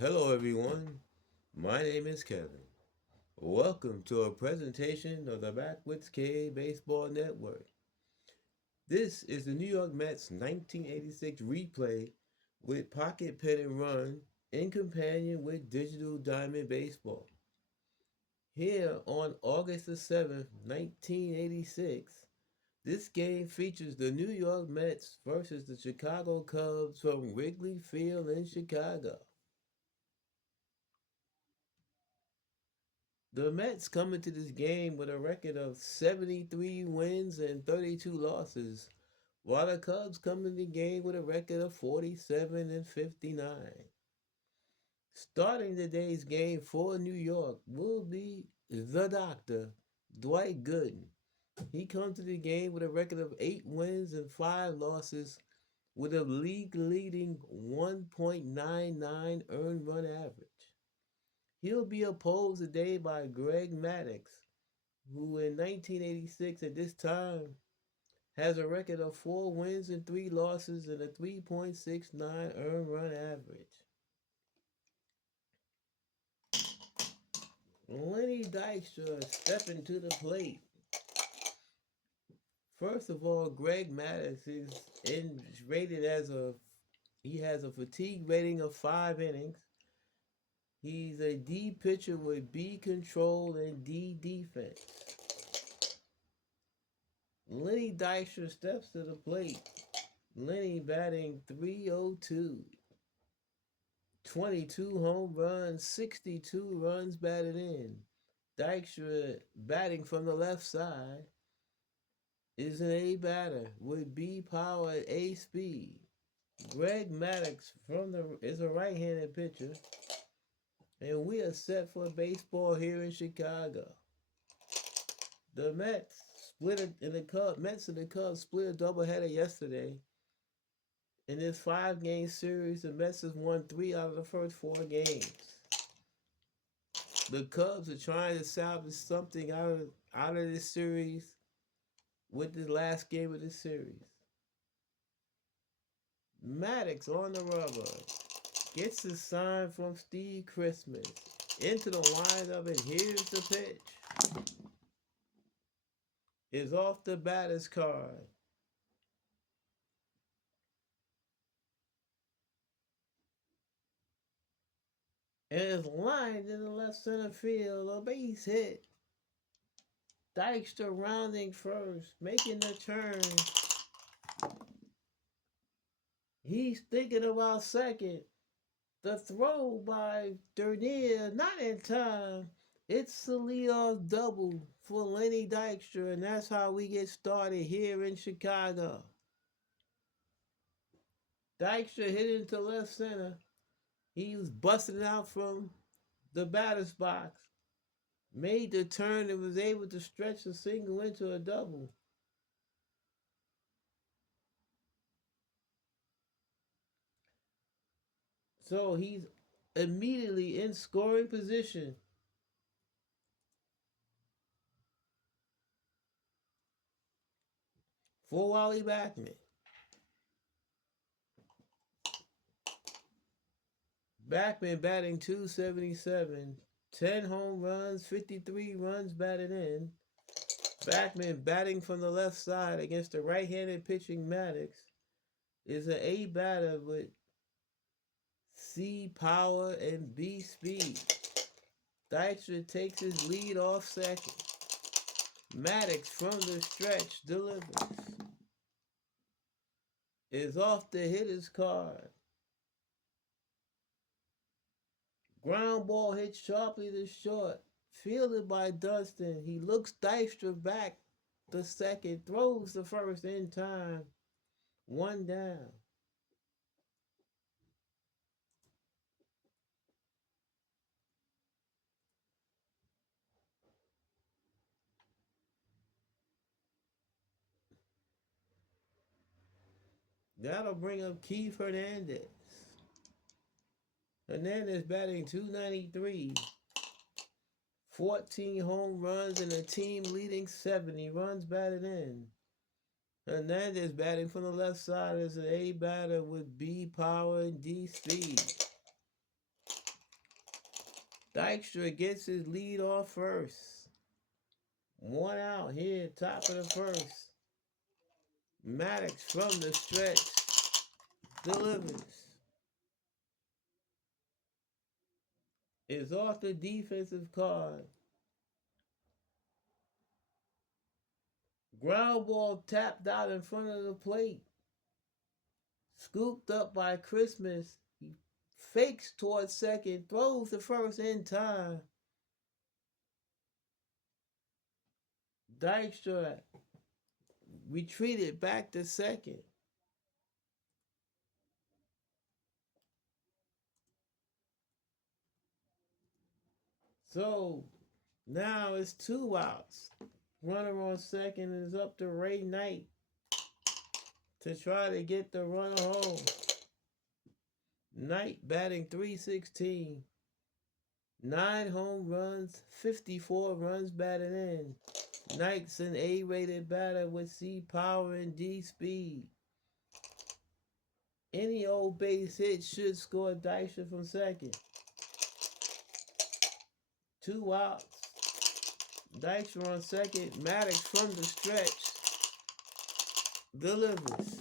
Hello, everyone. My name is Kevin. Welcome to a presentation of the Backwoods K Baseball Network. This is the New York Mets 1986 replay with Pocket Pennant Run in companion with Digital Diamond Baseball. Here on August the 7th, 1986, this game features the New York Mets versus the Chicago Cubs from Wrigley Field in Chicago. The Mets come into this game with a record of 73 wins and 32 losses, while the Cubs come into the game with a record of 47 and 59. Starting today's game for New York will be the Doctor, Dwight Gooden. He comes to the game with a record of 8 wins and 5 losses with a league leading 1.99 earned run average. He'll be opposed today by Greg Maddux, who in 1986 at this time has a record of 4 wins and 3 losses and a 3.69 earned run average. Lenny Dykstra stepping to the plate. First of all, Greg Maddux is rated as he has a fatigue rating of 5 innings. He's a D pitcher with B control and D defense. Lenny Dykstra steps to the plate. Lenny batting 302. 22 home runs, 62 runs batted in. Dykstra batting from the left side is an A batter with B power at A speed. Greg Maddux is a right-handed pitcher, and we are set for baseball here in Chicago. The Mets and the Cubs split a doubleheader yesterday. In this 5-game series, the Mets have won 3 out of the first 4 games. The Cubs are trying to salvage something out of this series with this last game of this series. Maddux on the rubber gets the sign from Steve Christmas into the windup, and here's the pitch. Is off the batter's card. And is lined in the left center field, a base hit. Dykstra rounding first, making the turn. He's thinking about second. The throw by Dernier, not in time. It's the leadoff double for Lenny Dykstra, and that's how we get started here in Chicago. Dykstra hit into left center. He was busting out from the batter's box, made the turn, and was able to stretch a single into a double. So he's immediately in scoring position. For Wally Backman. Backman batting 277, 10 home runs, 53 runs batted in. Backman batting from the left side against the right-handed pitching Maddux is an A batter with C power and B speed. Dykstra takes his lead off second. Maddux from the stretch delivers. Is off the hitter's card. Ground ball hit sharply to short. Fielded by Dunston. He looks Dykstra back the second. Throws the first in time. 1 down. That'll bring up Keith Hernandez. Hernandez batting 293. 14 home runs and a team leading 70 runs batted in. Hernandez batting from the left side is an A batter with B power and D speed. Dykstra gets his lead off first. One out here, top of the first. Maddox from the stretch delivers. Is off the defensive card. Ground ball tapped out in front of the plate. Scooped up by Christmas. He fakes towards second, throws the first in time. Dykstra retreated back to second. So now it's 2 outs. Runner on second is up to Ray Knight to try to get the runner home. Knight batting .316. 9 home runs, 54 runs batted in. Knight's an A-rated batter with C power and D speed. Any old base hit should score Dykstra from second. 2 outs. Dykstra on second. Maddox from the stretch delivers.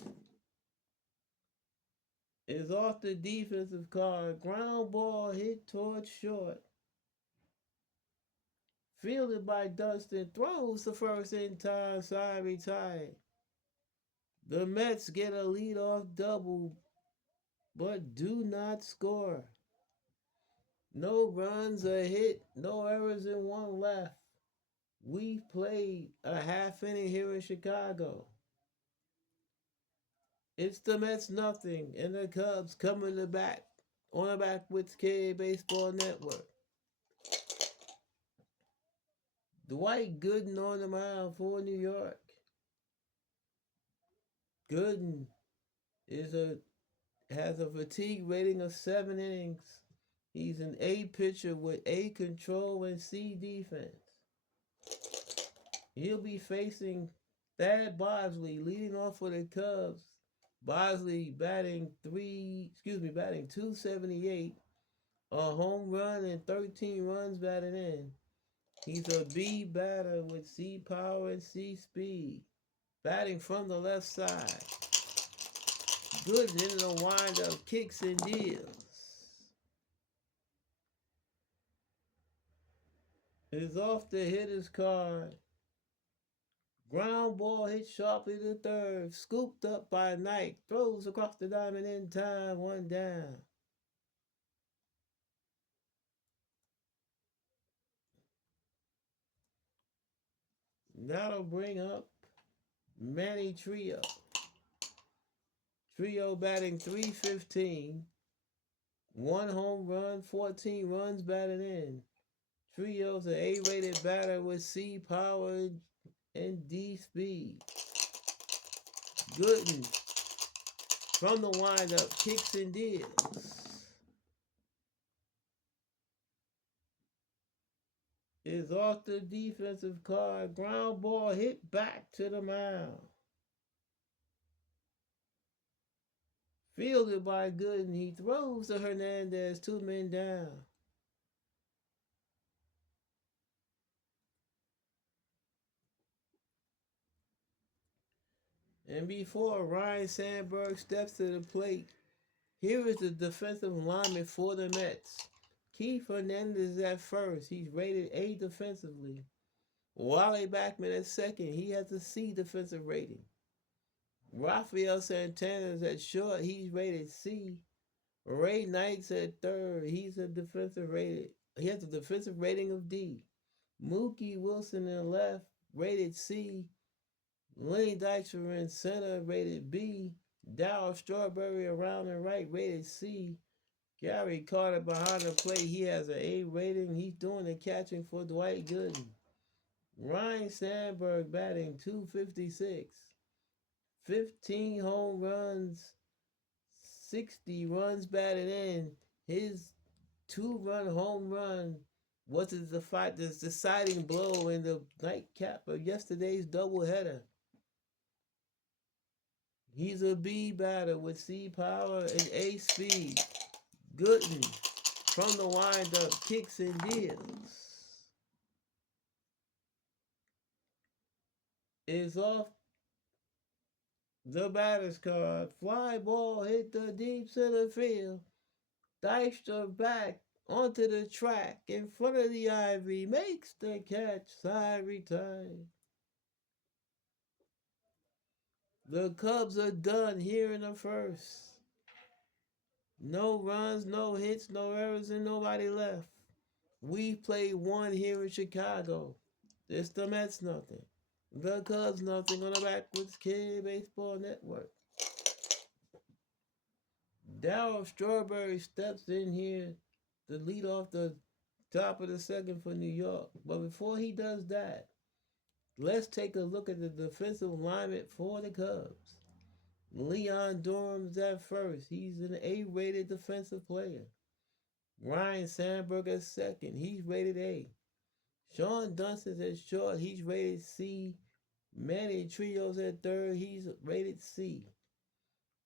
Is off the defensive card. Ground ball hit towards short. Fielded by Dustin. Throws the first in time. Side retired. The Mets get a leadoff double, but do not score. No runs are hit. No errors in one left. We played a half inning here in Chicago. It's the Mets nothing, and the Cubs coming to bat on the back with KA Baseball Network. Dwight Gooden on the mound for New York. Gooden has a fatigue rating of 7 innings. He's an A pitcher with A control and C defense. He'll be facing Thad Bosley leading off for the Cubs. Bosley batting .278, a home run and 13 runs batted in. He's a B batter with C power and C speed. Batting from the left side. Good in the windup, kicks and deals. Is off the hitter's card. Ground ball hit sharply to third. Scooped up by Knight. Throws across the diamond in time. 1 down. That'll bring up Manny Trio. Trio batting .315. 1 home run, 14 runs batted in. Trio's an A-rated batter with C power and D speed. Gooden from the windup, kicks and deals. Is off the defensive card. Ground ball hit back to the mound. Fielded by Gooden. He throws to Hernandez, 2 men down. And before Ryan Sandberg steps to the plate, here is the defensive lineman for the Mets. Keith Hernandez at first. He's rated A defensively. Wally Backman at second. He has a C defensive rating. Rafael Santana's at short. He's rated C. Ray Knight's at third. He has a defensive rating of D. Mookie Wilson in left, rated C. Lenny Dykstra in center, rated B. Darryl Strawberry around and right, rated C. Gary Carter behind the plate, he has an A rating. He's doing the catching for Dwight Gooden. Ryan Sandberg batting .256. 15 home runs, 60 runs batted in. His 2-run home run was the deciding blow in the nightcap of yesterday's doubleheader. He's a B batter with C power and A speed. Gooden from the windup, kicks and deals. Is off the batter's card. Fly ball hit the deep center field. Dykstra back onto the track in front of the ivy. Makes the catch. Side retired. The Cubs are done here in the first. No runs, no hits, no errors, and nobody left. We played one here in Chicago. It's the Mets nothing. The Cubs nothing on the Backwards Kid Baseball Network. Darryl Strawberry steps in here to lead off the top of the second for New York. But before he does that, let's take a look at the defensive alignment for the Cubs. Leon Durham's at first. He's an A-rated defensive player. Ryan Sandberg at second. He's rated A. Sean Dunston's at short. He's rated C. Manny Trios at third. He's rated C.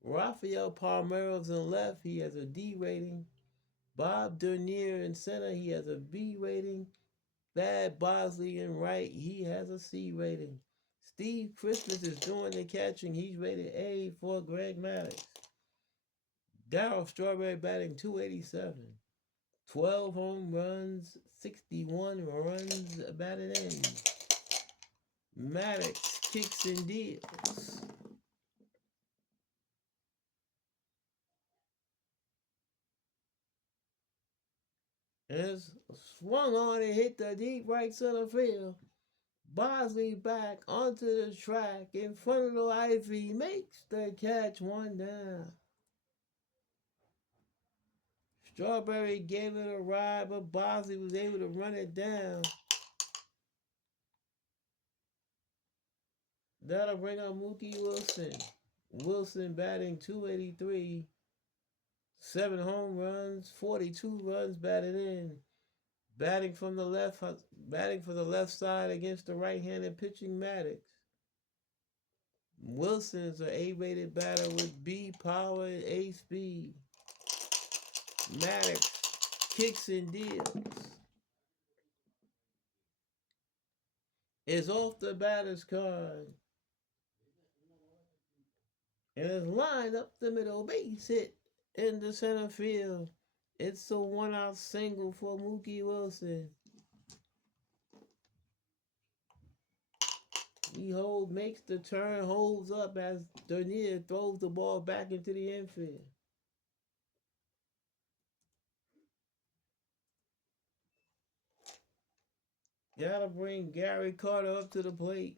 Rafael Palmeiro's in left. He has a D rating. Bob Dernier in center. He has a B rating. Thad Bosley in right. He has a C rating. Steve Christmas is doing the catching. He's rated A for Greg Maddux. Darryl Strawberry batting 287. 12 home runs, 61 runs batted in. Maddux kicks and deals. And it's swung on and hit the deep right center field. Bosley back onto the track in front of the ivy. Makes the catch, one down. Strawberry gave it a ride, but Bosley was able to run it down. That'll bring up Mookie Wilson. Wilson batting 283. 7 home runs, 42 runs batted in. Batting from the left, batting for the left side against the right-handed pitching Maddux. Wilson's an A-rated batter with B power and A speed. Maddux kicks and deals. Is off the batter's card. And is lined up the middle, base hit in the center field. It's a one-out single for Mookie Wilson. He makes the turn, holds up as Dernier throws the ball back into the infield. Gotta bring Gary Carter up to the plate.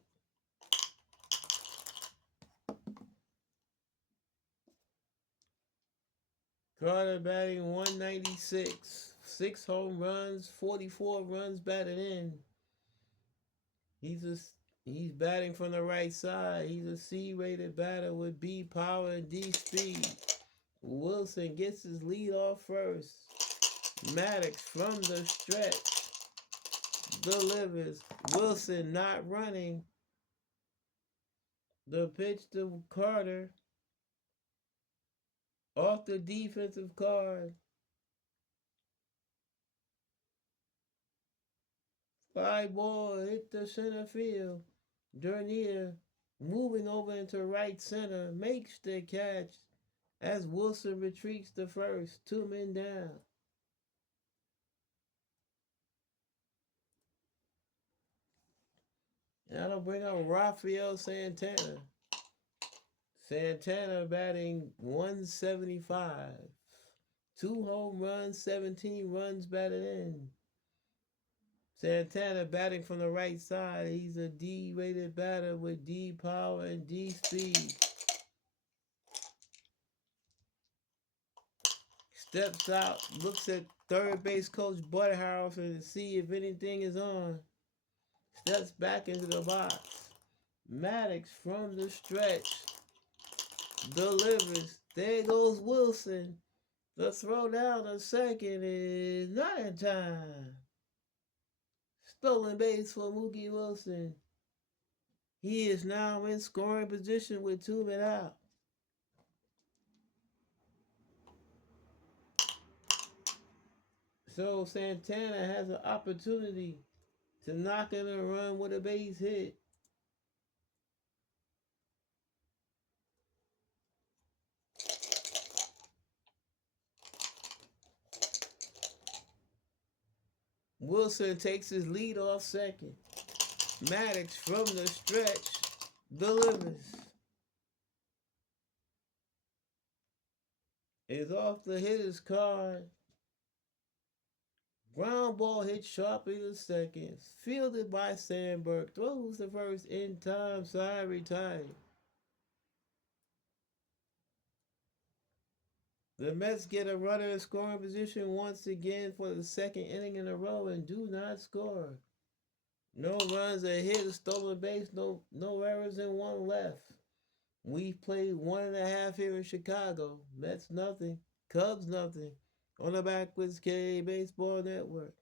Carter batting 196. 6 home runs, 44 runs batted in. He's batting from the right side. He's a C-rated batter with B power and D speed. Wilson gets his lead off first. Maddux from the stretch delivers. Wilson not running. The pitch to Carter off the defensive card. Fly ball hit the center field. Dernier moving over into right center makes the catch as Wilson retreats to first. 2 men down. That'll bring up Rafael Santana. Santana batting 175. 2 home runs, 17 runs batted in. Santana batting from the right side. He's a D-rated batter with D power and D speed. Steps out, looks at third base coach Bud Harrelson to see if anything is on. Steps back into the box. Maddux from the stretch delivers. There goes Wilson. The throw down to second is not in time. Stolen base for Mookie Wilson. He is now in scoring position with 2 men out. So Santana has an opportunity to knock in a run with a base hit. Wilson takes his lead off second. Maddox from the stretch delivers. Is off the hitter's card. Ground ball hit sharply to second. Fielded by Sandberg. Throws the first in time. Side retired. The Mets get a runner in scoring position once again for the second inning in a row and do not score. No runs, a hit, a stolen base, no errors, and one left. We played 1.5 here in Chicago. Mets nothing. Cubs nothing. On the backwards K Baseball Network.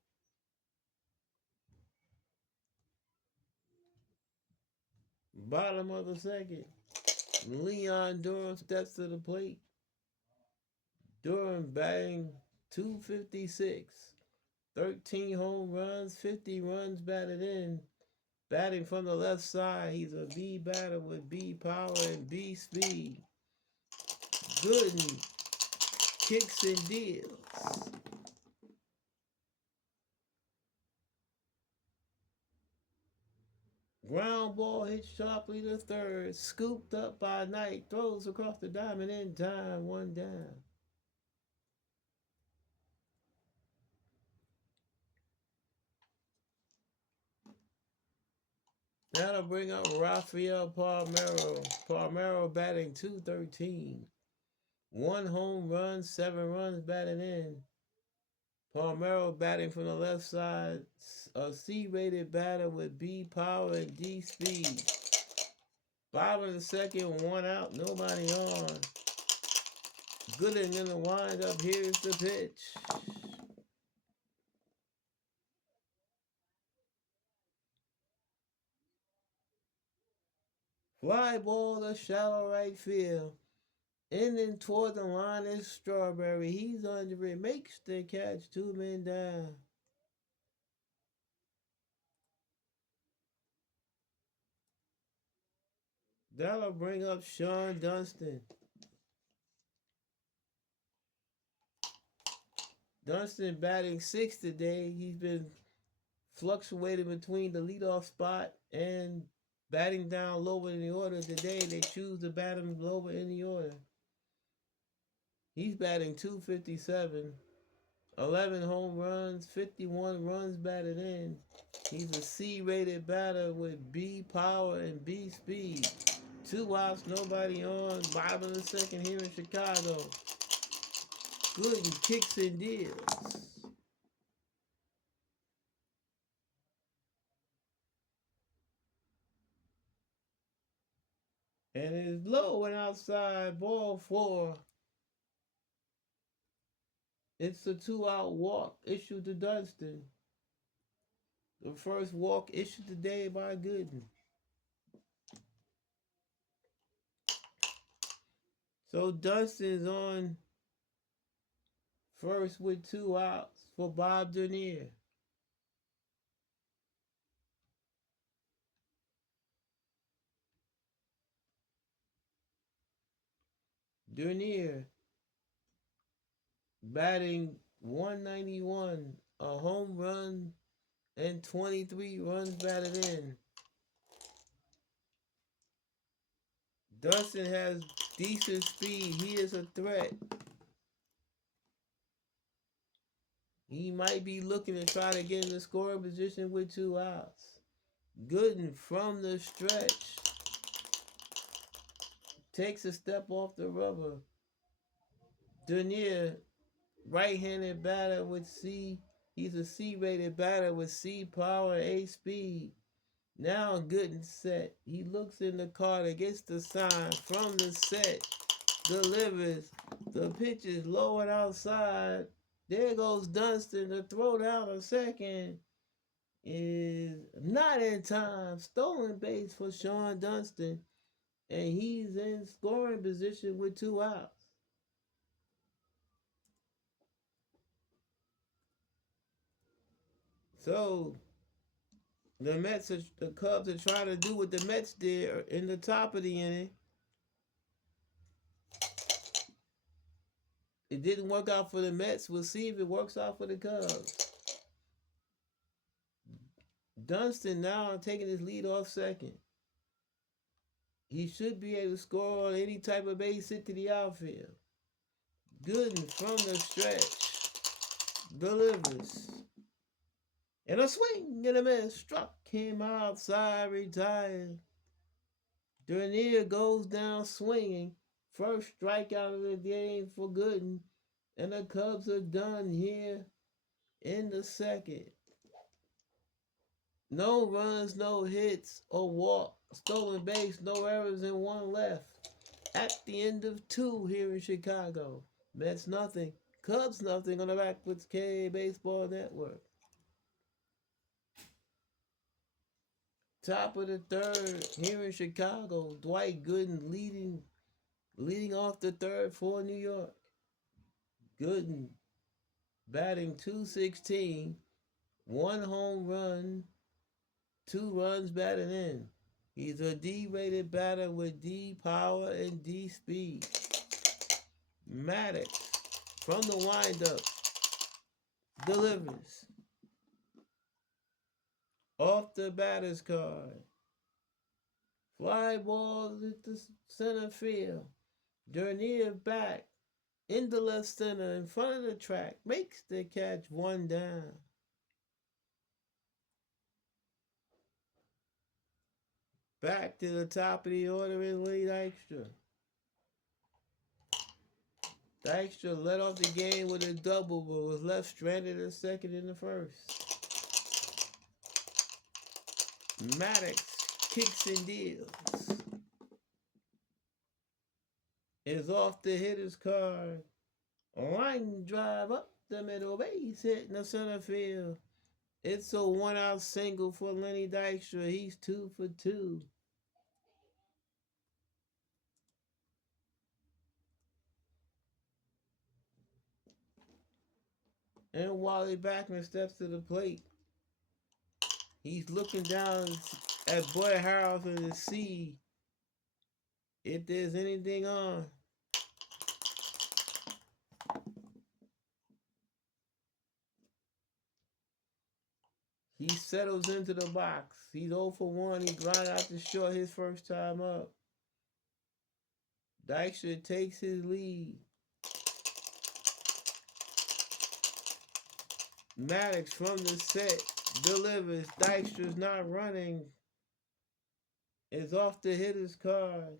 Bottom of the second. Leon Durham steps to the plate. Durham batting 256. 13 home runs, 50 runs batted in. Batting from the left side, he's a B batter with B power and B speed. Gooden kicks and deals. Ground ball hit sharply to third. Scooped up by Knight. Throws across the diamond in time. One down. That'll bring up Rafael Palmeiro. Palmeiro batting 213. One home run, 7 runs batted in. Palmeiro batting from the left side. A C-rated batter with B power and D speed. Bottom of the second, one out, nobody on. Gooden in the windup. Here's the pitch. Fly ball to shallow right field. Ending toward the line is Strawberry. He's under it. Makes the catch. 2 men down. That'll bring up Sean Dunston. Dunston batting 6th today. He's been fluctuating between the leadoff spot and batting down lower in the order. Today they choose to bat him lower in the order. He's batting 257. 11 home runs, 51 runs batted in. He's a C-rated batter with B power and B speed. 2 outs, nobody on. Bottom of the second here in Chicago. Gooden kicks and deals. And it's low and outside, ball 4. It's a 2-out walk issued to Dunston. The first walk issued today by Gooden. So Dunston's on first with 2 outs for Bob Dernier. Dernier batting 191, a home run, and 23 runs batted in. Dunston has decent speed. He is a threat. He might be looking to try to get in the scoring position with 2 outs. Gooden from the stretch takes a step off the rubber. Dernier, right-handed batter with C. He's a C-rated batter with C power, A speed. Now Gooden set. He looks in the card, gets the sign from the set. Delivers. The pitch is low and outside. There goes Dunston. The throw down a second is not in time. Stolen base for Sean Dunston. And he's in scoring position with 2 outs. So the Cubs are trying to do what the Mets did in the top of the inning. It didn't work out for the Mets. We'll see if it works out for the Cubs. Dunston now taking his lead off second. He should be able to score on any type of base hit to the outfield. Gooden from the stretch delivers. And a swing and a miss. Struck him outside, retired. Dernier goes down swinging. First strikeout of the game for Gooden. And the Cubs are done here in the second. No runs, no hits or walk, stolen base, no errors, and one left. At the end of two here in Chicago. Mets nothing, Cubs nothing on the Backwards K Baseball Network. Top of the third here in Chicago. Dwight Gooden leading off the third for New York. Gooden batting .216, one home run, 2 runs batted in. He's a D-rated batter with D power and D speed. Maddox from the windup delivers. Off the batter's card. Fly ball at the center field. Dernier back in the left center in front of the track. Makes the catch, one down. Back to the top of the order is Lee Dykstra. Dykstra led off the game with a double, but was left stranded at second in the first. Maddox kicks and deals. Is off the hitter's card. Line drive up the middle, base hit in the center field. It's a 1-out single for Lenny Dykstra. He's 2 for 2. And Wally Backman steps to the plate. He's looking down at Bud Harrelson to see if there's anything on. He settles into the box. He's 0 for 1. He grounded out to short his first time up. Dykstra takes his lead. Maddox from the set delivers. Dykstra's not running. Is off the hitter's card.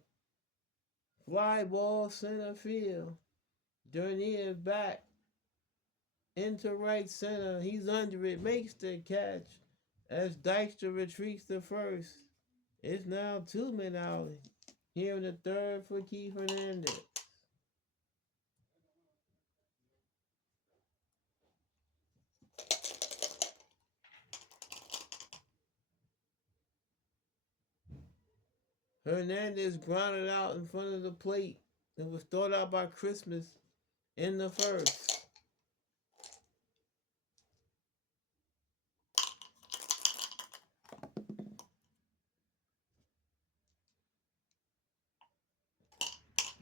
Fly ball center field. Dernier back into right center. He's under it. Makes the catch as Dykstra retreats to first. It's now 2-man out here in the third for Keith Hernandez. Hernandez grounded out in front of the plate and was thrown out by Christmas in the first.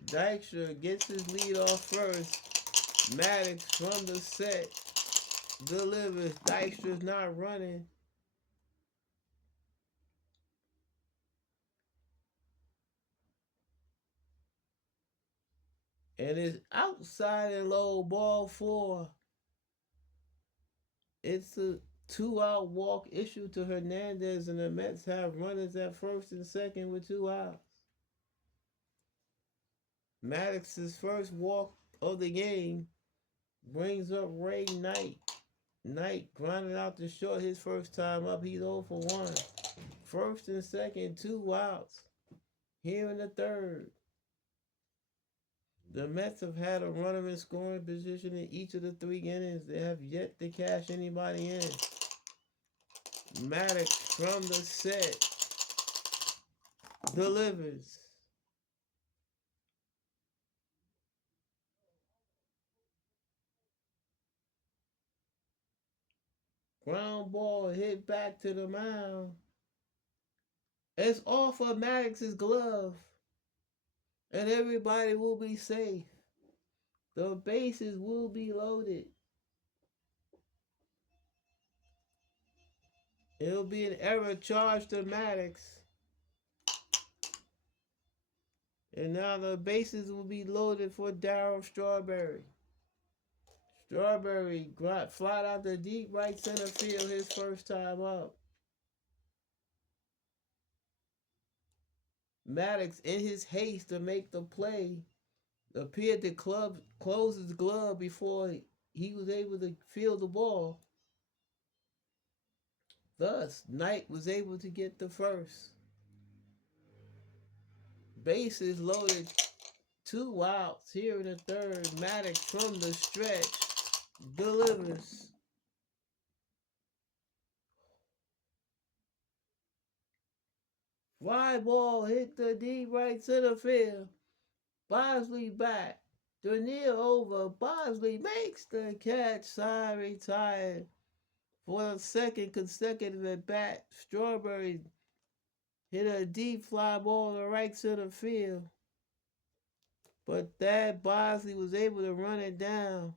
Dykstra gets his lead off first. Maddox from the set delivers. Dykstra's not running. And it's outside and low, ball 4. It's a 2-out walk issued to Hernandez, and the Mets have runners at first and second with 2 outs. Maddox's first walk of the game brings up Ray Knight. Knight grounded out to short his first time up. He's 0 for 1. First and second, 2 outs. Here in the third. The Mets have had a runner in scoring position in each of the 3 innings. They have yet to cash anybody in. Maddox from the set delivers. Ground ball hit back to the mound. It's off of Maddox's glove, and everybody will be safe. The bases will be loaded. It'll be an error charged to Maddox. And now the bases will be loaded for Darryl Strawberry. Strawberry flied out the deep right center field his first time up. Maddox, in his haste to make the play, appeared to close his glove before he was able to field the ball. Thus, Knight was able to get the first. Bases loaded, 2 outs here in the third. Maddox from the stretch delivers. Fly ball hit the deep right center field. Bosley back. Dernier over. Bosley makes the catch. Side retired for the second consecutive at bat. Strawberry hit a deep fly ball to right center field. But Thad Bosley was able to run it down.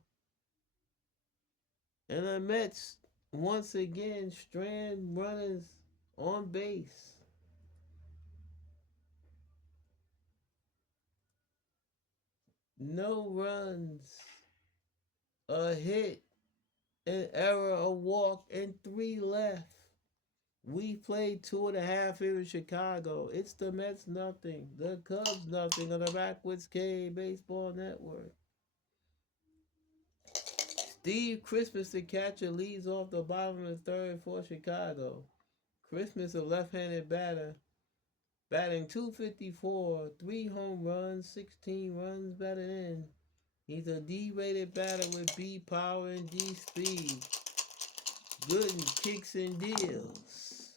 And the Mets once again strand runners on base. No runs, a hit, an error, a walk, and 3 left. We played 2.5 here in Chicago. It's the Mets nothing, the Cubs nothing on the Backwoods K Baseball Network. Steve Christmas, the catcher, leads off the bottom of the third for Chicago. Christmas, a left-handed batter, batting .254, 3 home runs, 16 runs batted in. He's a D-rated batter with B power and D speed. Good in kicks and deals.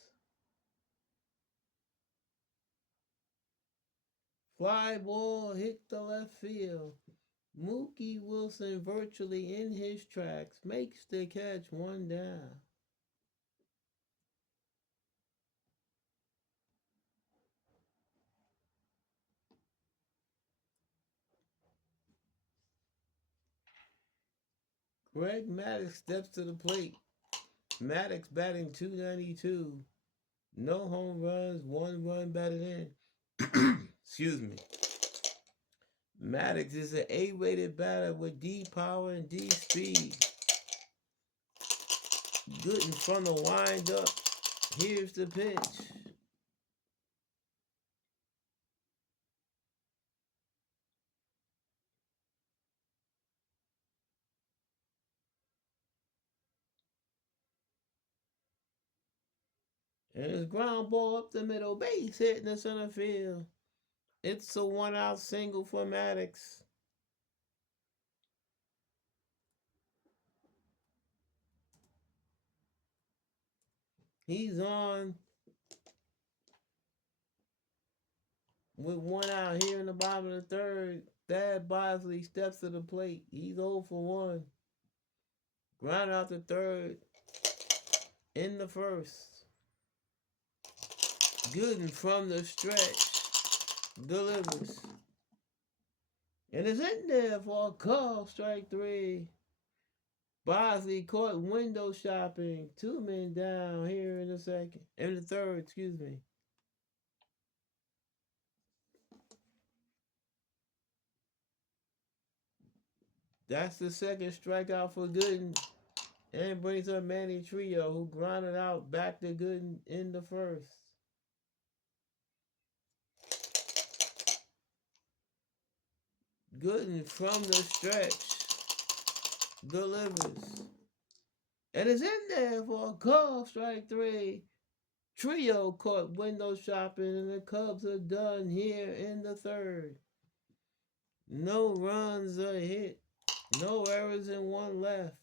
Fly ball hit the left field. Mookie Wilson, virtually in his tracks, makes the catch, 1 down. Greg Maddux steps to the plate. Maddux batting .292. No home runs, 1 run batted in. Excuse me. Maddux is an A-rated batter with D power and D speed. Good in front of wind up. Here's the pitch. And it's ground ball up the middle, base hit in the center field. It's a 1-out single for Maddux. He's on with 1 out here in the bottom of the third. Thad Bosley steps to the plate. He's 0 for 1. Ground out the third in the first. Gooden from the stretch delivers. And it's in there for a call, strike 3. Bosley caught window shopping. 2 men down here in the third, excuse me. That's the second strikeout for Gooden. And brings up Manny Trio, who grounded out back to Gooden in the first. Gooden from the stretch delivers. And it's in there for a call, strike 3. Trio caught window shopping, and the Cubs are done here in the third. No runs are hit. No errors and 1 left.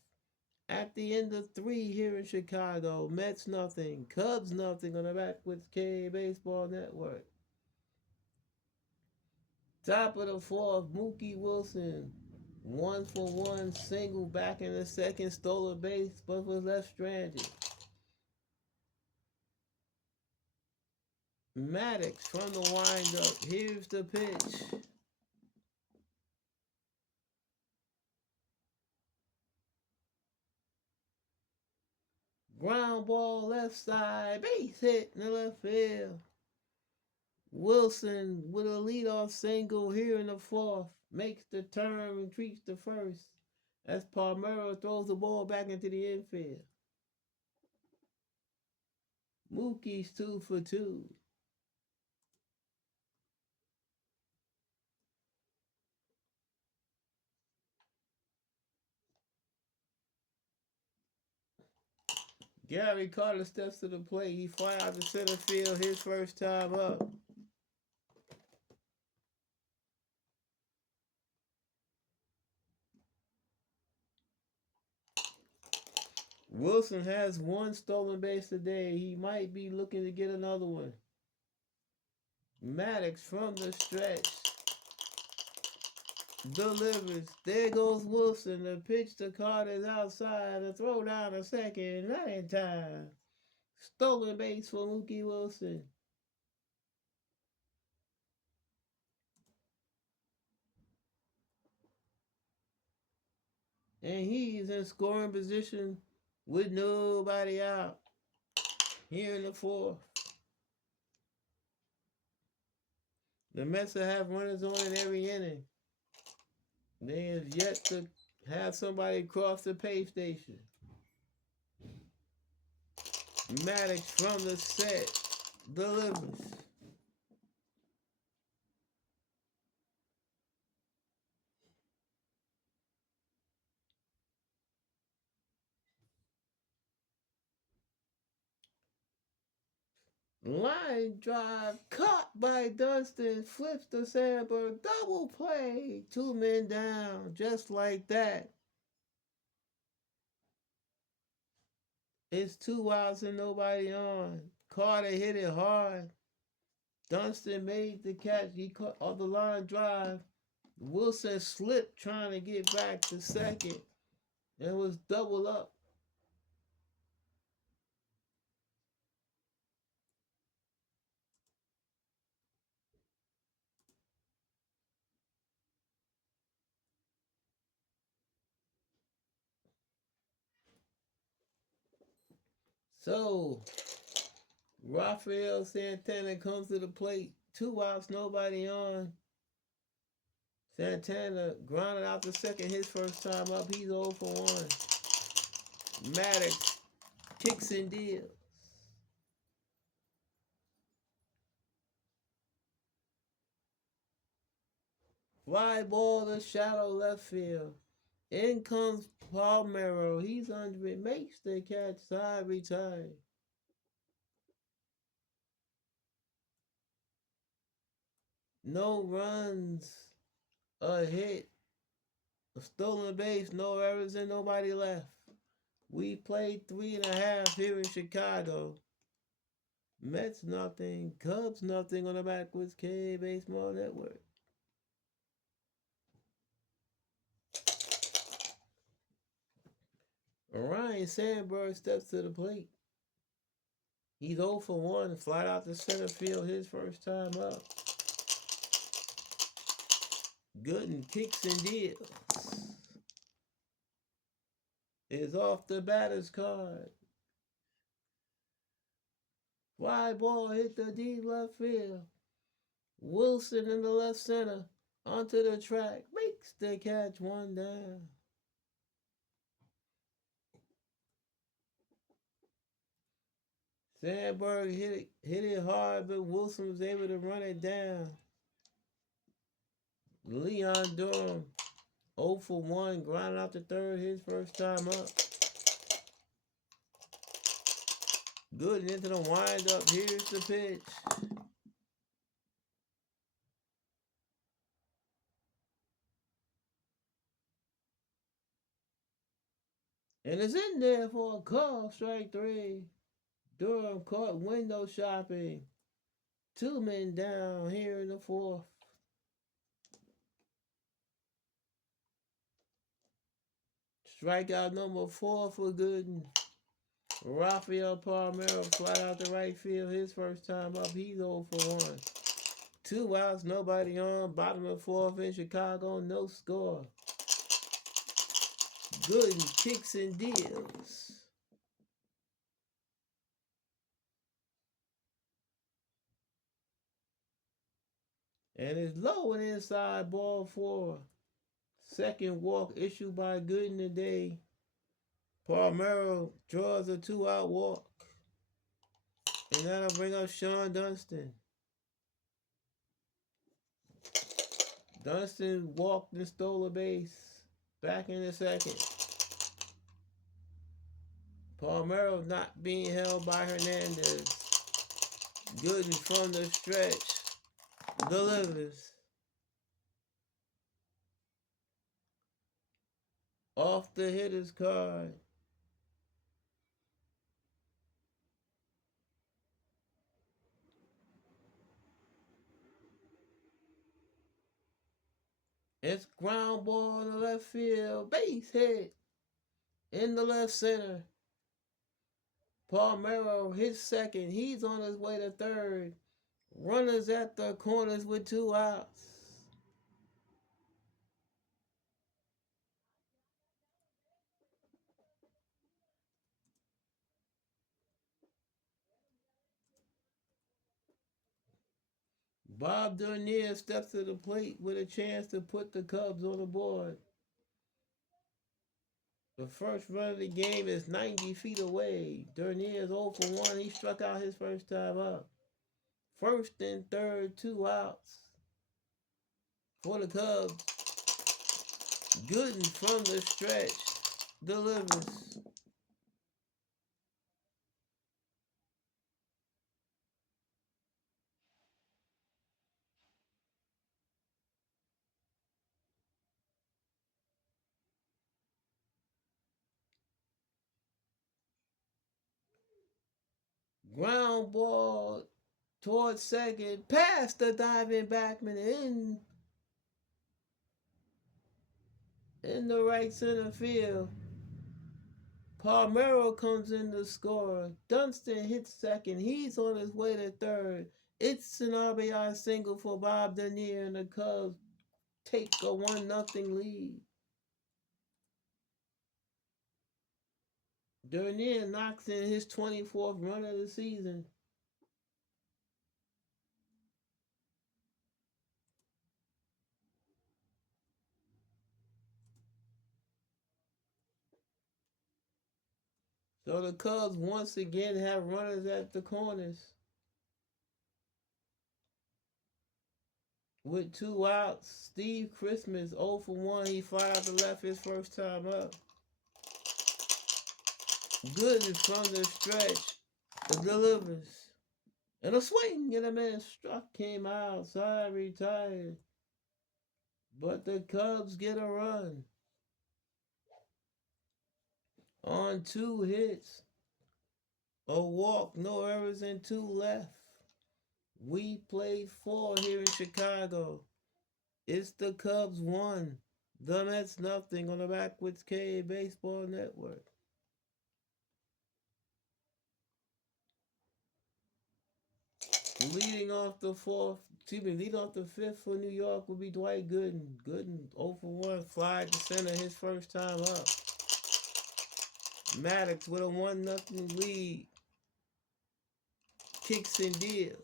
At the end of 3 here in Chicago, Mets nothing, Cubs nothing on the Backwoods K Baseball Network. Top of the 4th, Mookie Wilson 1-for-1 single back in the second, stole a base but was left stranded. Maddox from the windup. Here's the pitch. Ground ball left side. Base hit in the left field. Wilson with a leadoff single here in the fourth. Makes the turn, retreats to first as Palmeiro throws the ball back into the infield. Mookie's 2-for-2. Gary Carter steps to the plate. He fly out to center field his first time up. Wilson has one stolen base today. He might be looking to get another one. Maddox from the stretch delivers. There goes Wilson. The pitch to Carter's outside. The throw down to second. Not in time. Stolen base for Mookie Wilson. And he's in scoring position with nobody out. Here in the fourth. The Mets will have runners on in every inning. They have yet to have somebody cross the pay station. Maddox from the set delivers. Line drive caught by Dunston, flips to Sandberg, double play, 2 men down, just like that. It's 2 outs and nobody on. Carter hit it hard. Dunston made the catch. He caught on the line drive. Wilson slipped trying to get back to second and was double up. So Rafael Santana comes to the plate. 2 outs, nobody on. Santana grounded out the second his first time up. He's 0-for-1. Maddox kicks and deals. Fly ball to shallow left field. In comes Palmeiro. He's under it. Makes the catch. Side retired. No runs. A hit. A stolen base. No errors and nobody left. We played 3.5 here in Chicago. Mets nothing. Cubs nothing on the Backwards K Baseball Network. Ryan Sandberg steps to the plate. He's 0-for-1, flat out to center field his first time up. Gooden kicks and deals. Is off the batter's card. Fly ball hit the deep left field. Wilson in the left center onto the track. Makes the catch, 1 down. Sandberg hit it hard, but Wilson was able to run it down. Leon Durham 0-for-1, grounded out to third his first time up. Good into the windup. Here's the pitch. And it's in there for a call, strike 3. Durham caught window shopping. 2 men down here in the fourth. Strikeout number 4 for Gooden. Rafael Palmeiro fly out the right field. His first time up, he's 0 for 1. 2 outs, nobody on. Bottom of the 4th in Chicago, no score. Gooden kicks and deals. And it's low and inside, ball 4. Second walk issued by Gooden today. Palmeiro draws a 2-out walk. And that'll bring up Sean Dunston. Dunston walked and stole a base. Back in the second. Palmeiro not being held by Hernandez. Gooden from the stretch. Delivers. Off the hitter's card. It's ground ball in the left field. Base hit. In the left center. Palmeiro hits second. He's on his way to third. Runners at the corners with 2 outs. Bob Dernier steps to the plate with a chance to put the Cubs on the board. The first run of the game is 90 feet away. Dernier is 0 for 1. He struck out his first time up. First and third, 2 outs for the Cubs. Gooden from the stretch delivers. Ground ball towards second, past the diving backman in the right center field. Palmeiro comes in to score. Dunston hits second. He's on his way to third. It's an RBI single for Bob Dernier, and the Cubs take a 1-0 lead. Dernier knocks in his 24th run of the season. So the Cubs once again have runners at the corners. With 2 outs, Steve Christmas 0 for 1. He fly out the left his first time up. Gooden from the stretch delivers. And a swing and a miss. Struck him outside, retired. But the Cubs get a run. On 2 hits. A walk, no errors, and 2 left. We played 4 here in Chicago. It's the Cubs 1. The Mets nothing on the Backwoods K Baseball Network. Leading off the 5th for New York will be Dwight Gooden. Gooden 0 for 1, fly to center his first time up. Maddox with a 1-0 lead. Kicks and deals.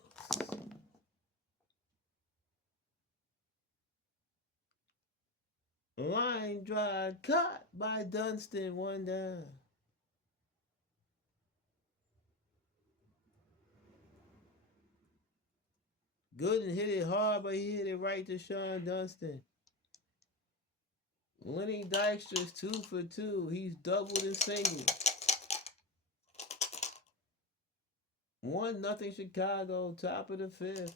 Line drive caught by Dunston, 1 down. Gooden hit it hard, but he hit it right to Sean Dunston. Lenny Dykstra's 2 for 2. He's doubled and singled. 1-0 Chicago, top of the 5th.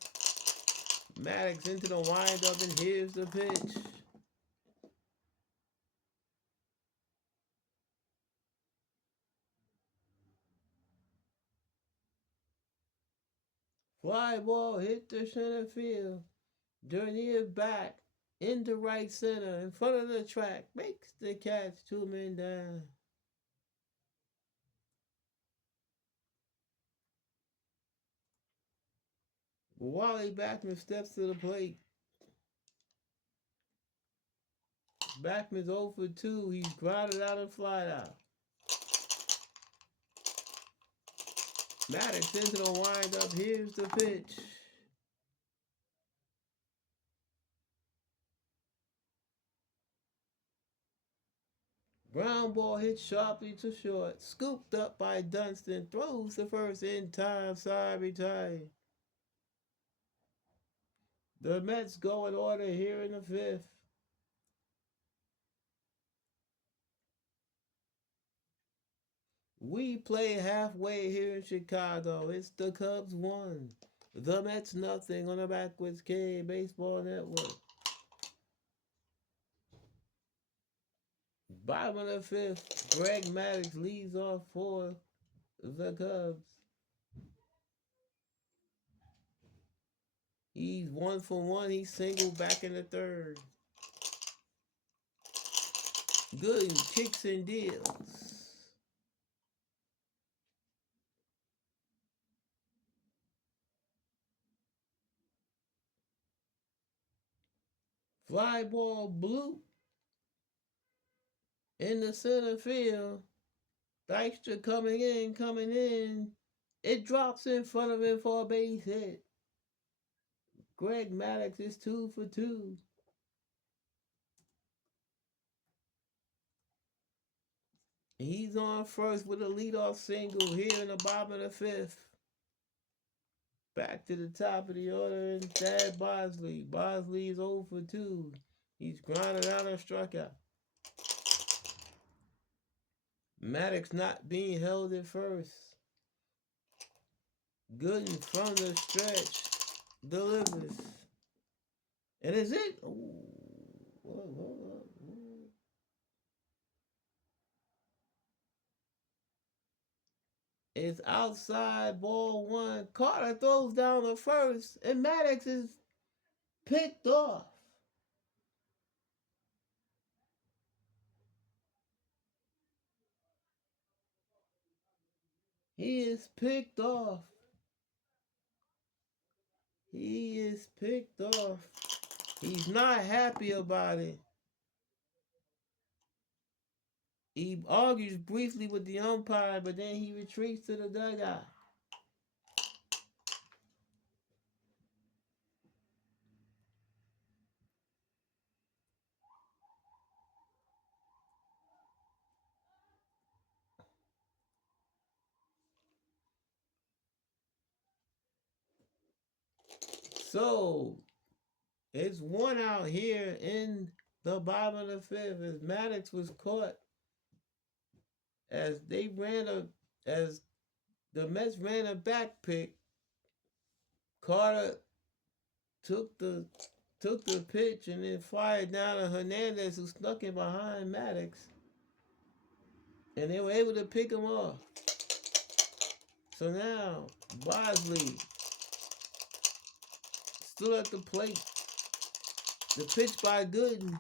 Maddox into the windup, and here's the pitch. Fly ball hit the center field. Dernier back. into right center in front of the track. Makes the catch, 2 men down. Wally Backman steps to the plate. Backman's 0 for 2. He's grounded out and flied out. Maddox into the windup. Here's the pitch. Ground ball hit sharply to short. Scooped up by Dunston. Throws the first in time. Side retired. The Mets go in order here in the fifth. We play halfway here in Chicago. It's the Cubs 1. The Mets nothing on the Backwards K Baseball Network. Bottom of the fifth, Greg Maddux leads off for the Cubs. He's 1 for 1. He's singled back in the third. Good kicks and deals. Fly ball blue in the center field. Dykstra coming in. It drops in front of him for a base hit. Greg Maddux is 2 for 2. He's on first with a leadoff single here in the bottom of the fifth. Back to the top of the order is Thad Bosley. Bosley is 0 for 2. He's grounded out and struck out. Maddox not being held at first. Gooden from the stretch delivers. And is it? Whoa. It's outside ball 1. Carter throws down the first, and Maddox is picked off. He is picked off. He is picked off. He's not happy about it. He argues briefly with the umpire, but then he retreats to the dugout. So it's 1 out here in the bottom of the fifth as Maddox was caught as as the Mets ran a back pick. Carter took the pitch and then fired down to Hernandez, who snuck in behind Maddox, and they were able to pick him off. So now Bosley still at the plate. The pitch by Gooden.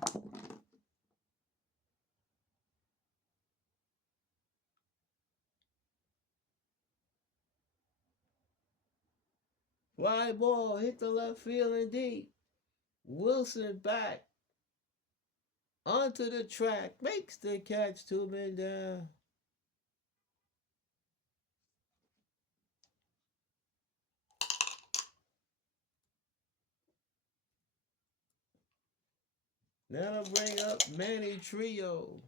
Fly ball hit the left field and deep. Wilson back onto the track. Makes the catch, 2 men down. Now bring up Manny Trio.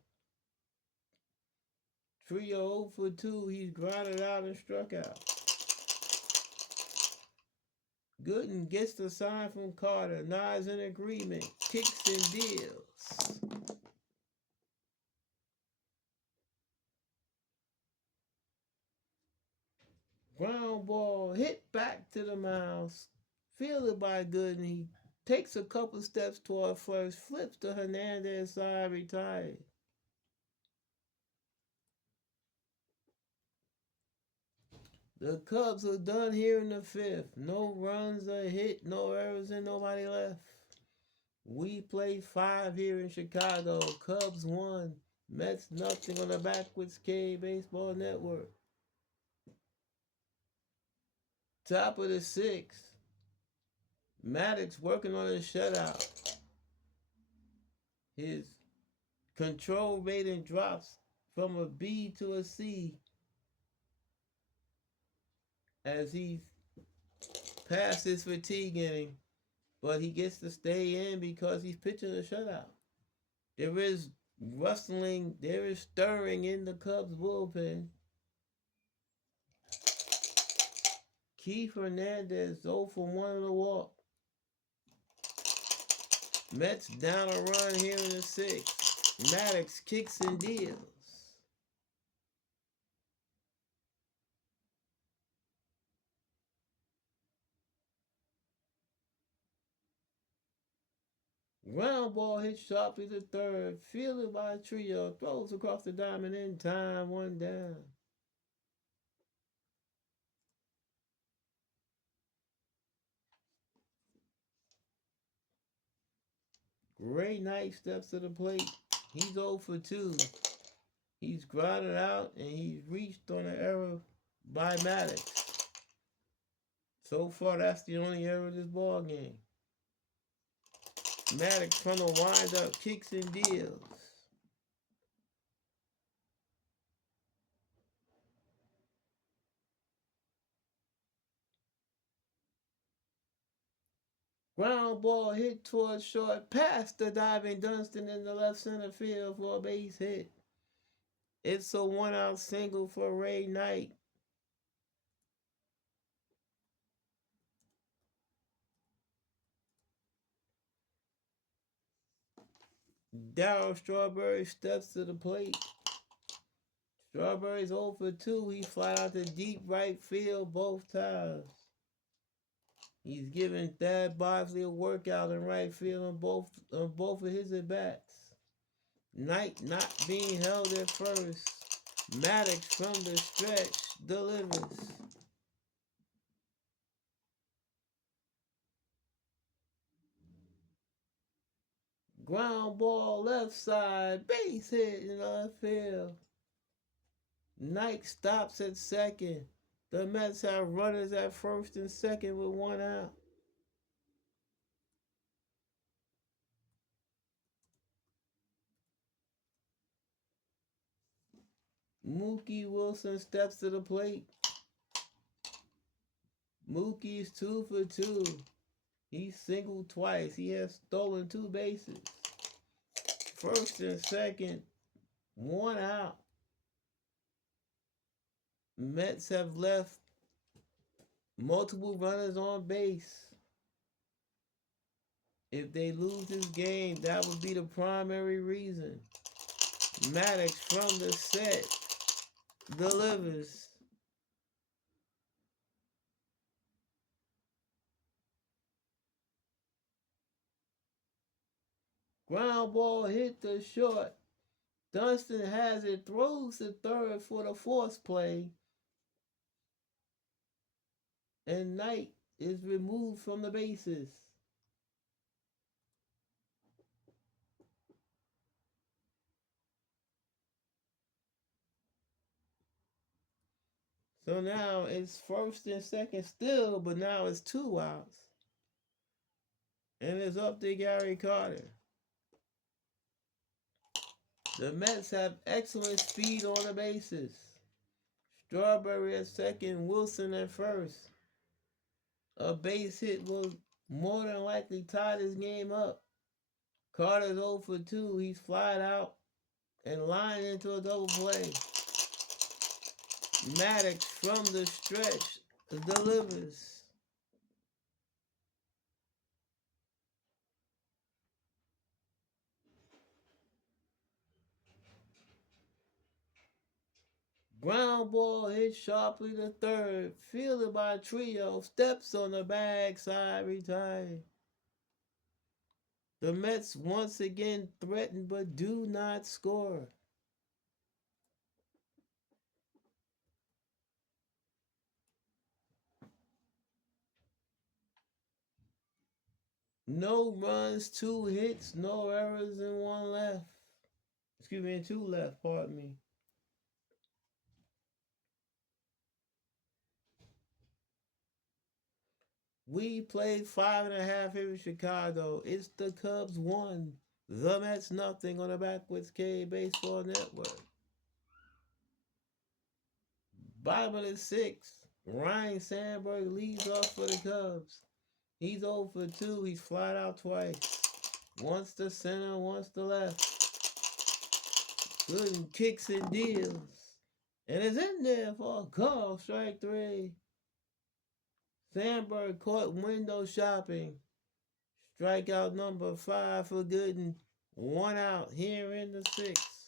Trio 0 for 2. He's grounded out and struck out. Gooden gets the sign from Carter. Nods in agreement. Kicks and deals. Ground ball hit back to the mound. Fielded by Gooden. He takes a couple steps toward first. Flips to Hernandez side. Retired. The Cubs are done here in the fifth. No runs are hit, no errors, and nobody left. We played 5 here in Chicago. Cubs won. Mets nothing on the Backwards K Baseball Network. Top of the 6th. Maddox working on a shutout. His control rating drops from a B to a C as he's past his fatigue inning, but he gets to stay in because he's pitching a shutout. There is rustling, there is stirring in the Cubs bullpen. Keith Hernandez 0 for 1 on the walk. Mets down a run here in the 6th. Maddox kicks and deals. Ground ball hit sharply to third. Fielded by Trio. Throws across the diamond in time. 1 down. Ray Knight steps to the plate. He's 0 for 2. He's grounded out and he's reached on an error by Maddox. So far, that's the only error of this ball game. Maddox from the windup kicks and deals. Ground ball hit towards short, past the diving Dunston in the left center field for a base hit. It's a 1-out single for Ray Knight. Darryl Strawberry steps to the plate. Strawberry's 0 for 2. He flies out to deep right field both times. He's giving Thad Bosley a workout in right field on both of his at-bats. Knight not being held at first. Maddox from the stretch delivers. Ground ball left side, base hit in left field. Knight stops at second. The Mets have runners at first and second with 1 out. Mookie Wilson steps to the plate. Mookie's 2 for 2. He singled twice. He has stolen 2 bases. First and second, 1 out. Mets have left multiple runners on base. If they lose this game, that would be the primary reason. Maddox from the set delivers. Ground ball hit the short. Dunston has it, throws to third for the force play, and Knight is removed from the bases. So now it's first and second still, but now it's 2 outs. And it's up to Gary Carter. The Mets have excellent speed on the bases. Strawberry at second, Wilson at first. A base hit will more than likely tie this game up. Carter's 0 for 2. He's flied out and lined into a double play. Maddox from the stretch delivers. Ground ball hit sharply to third. Fielded by Trio. Steps on the backside, retired. The Mets once again threaten but do not score. No runs, 2 hits, no errors, and 1 left. Excuse me, and 2 left, pardon me. We played 5.5 here in Chicago. It's the Cubs 1. The Mets nothing on the Backwards K Baseball Network. Bottom of the 6th, Ryan Sandberg leads off for the Cubs. He's 0 for 2. He's flied out twice. Once to center, once to left. Good and kicks and deals. And is in there for a call, strike 3. Sandberg caught window shopping. Strikeout number 5 for Gooden. 1 out here in the 6th.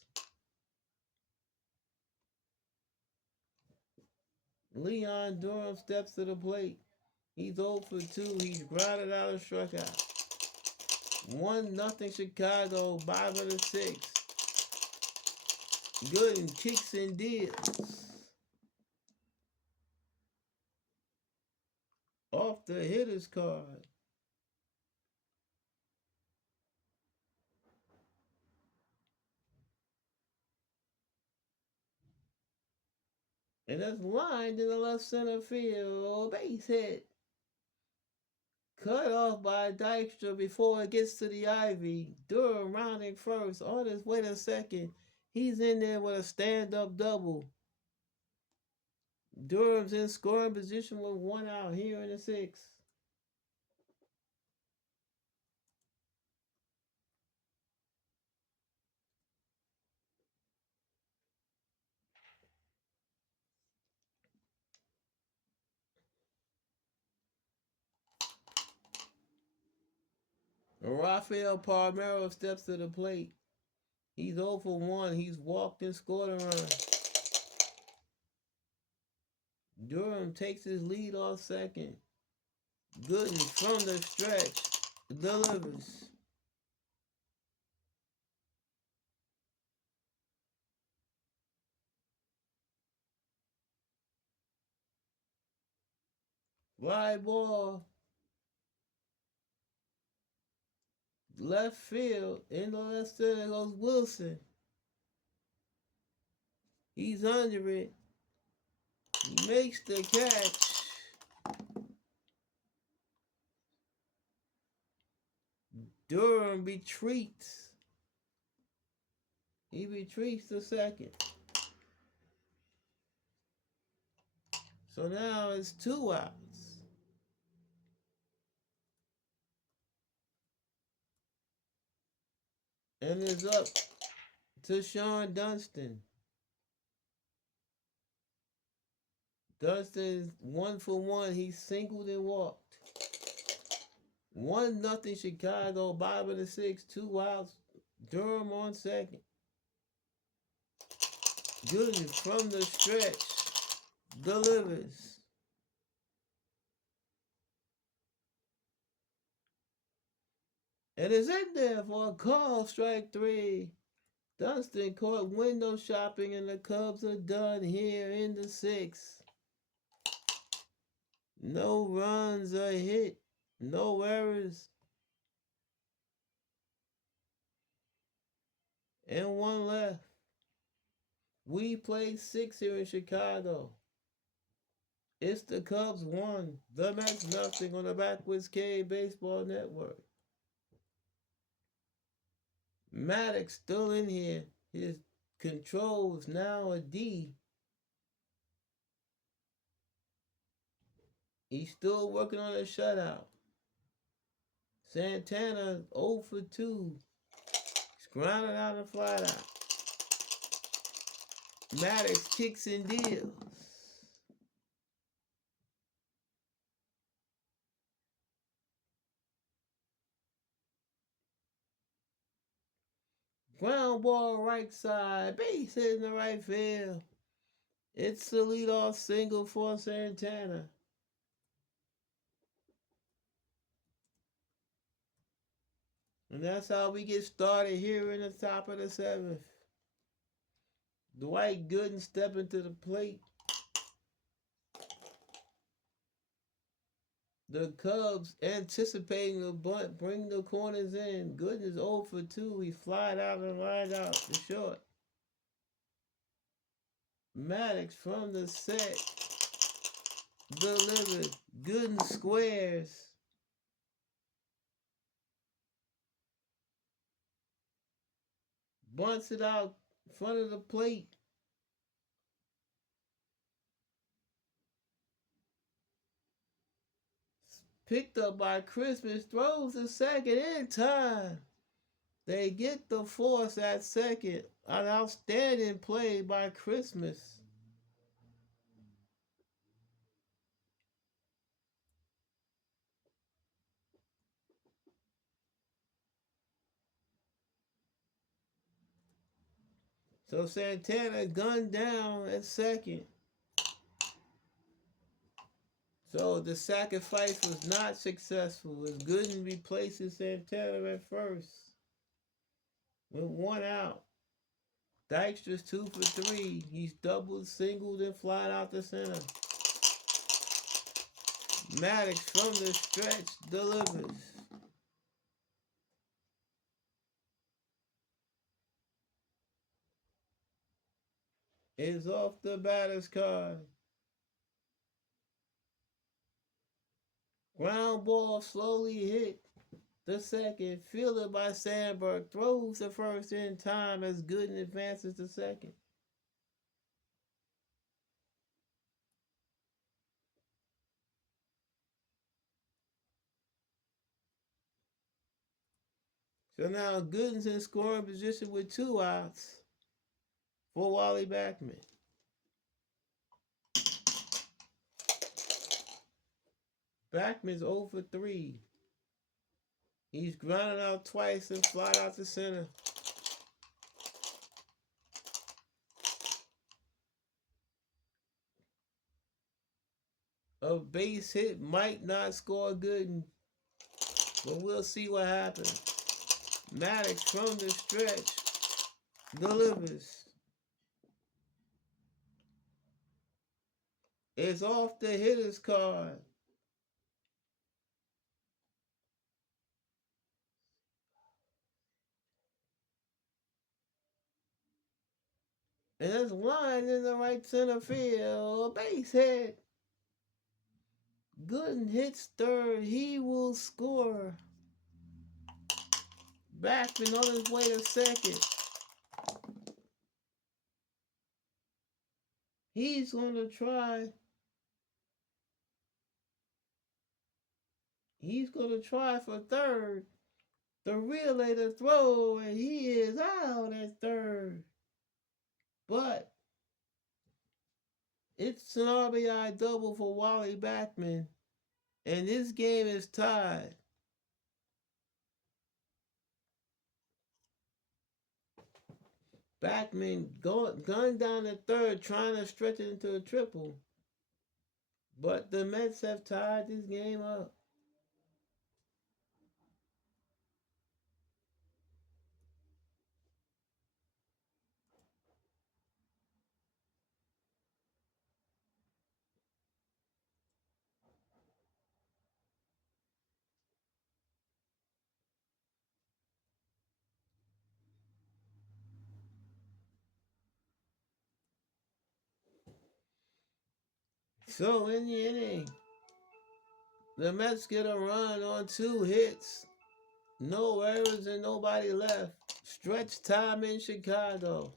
Leon Durham steps to the plate. He's 0 for 2. He's grounded out and struck out. 1-0 Chicago, bottom of the 6th. Gooden kicks and deals. Off the hitter's card. And that's lined in the left center field. Base hit. Cut off by Dykstra before it gets to the ivy. Durham rounding first. On his way to second. He's in there with a stand-up double. Durham's in scoring position with 1 out here in the 6th. Rafael Palmeiro steps to the plate. He's 0 for 1. He's walked and scored a run. Durham takes his lead off second. Gooden from the stretch delivers. Fly ball. Left field. In the left center goes Wilson. He's under it. He makes the catch. Durham retreats. He retreats to second. So now it's 2 outs. And it's up to Sean Dunston. Dunston's 1 for 1. He singled and walked. 1-0 Chicago, bottom of the 6th, 2 outs. Durham on second. Gooden from the stretch delivers. And is in there for a call, strike 3. Dunston caught window shopping and the Cubs are done here in the 6th. No runs are hit, no errors, and 1 left. We played 6 here in Chicago. It's the Cubs 1, the Mets nothing on the Backwards K Baseball Network. Maddox still in here. His controls now a D. He's still working on a shutout. Santana 0 for 2. He's grounded out and flat out. Maddox kicks and deals. Ground ball right side. Base hit in the right field. It's the leadoff single for Santana. And that's how we get started here in the top of the 7th. Dwight Gooden stepping to the plate. The Cubs anticipating the bunt, bring the corners in. Gooden is 0 for 2. He flied out and lined out the short. Maddox from the set delivered. Gooden squares. Bunts it out in front of the plate. Picked up by Christmas. Throws the second in time. They get the force at second. An outstanding play by Christmas. So Santana gunned down at second. So the sacrifice was not successful as Gooden replaces Santana at first. With one out. Dykstra's 2 for 3. He's doubled, singled, and flying out the center. Maddox from the stretch delivers. Is off the batter's card. Ground ball slowly hit the second. Fielded by Sandberg. Throws the first in time as Gooden advances to second. So now Gooden's in scoring position with 2 outs for Wally Backman. Backman's 0 for 3. He's grounded out twice and flied out to center. A base hit might not score Gooden, but we'll see what happens. Maddox from the stretch delivers. It's off the hitter's card. And it's lined in the right center field. A base hit. Gooden hits third. He will score. Backman on his way to second. He's going to try. He's going to try for third. The relay to throw, and he is out at third. But it's an RBI double for Wally Backman, and this game is tied. Backman gunned down at third, trying to stretch it into a triple. But the Mets have tied this game up. So in the inning, the Mets get a run on 2 hits. No errors and nobody left. Stretch time in Chicago.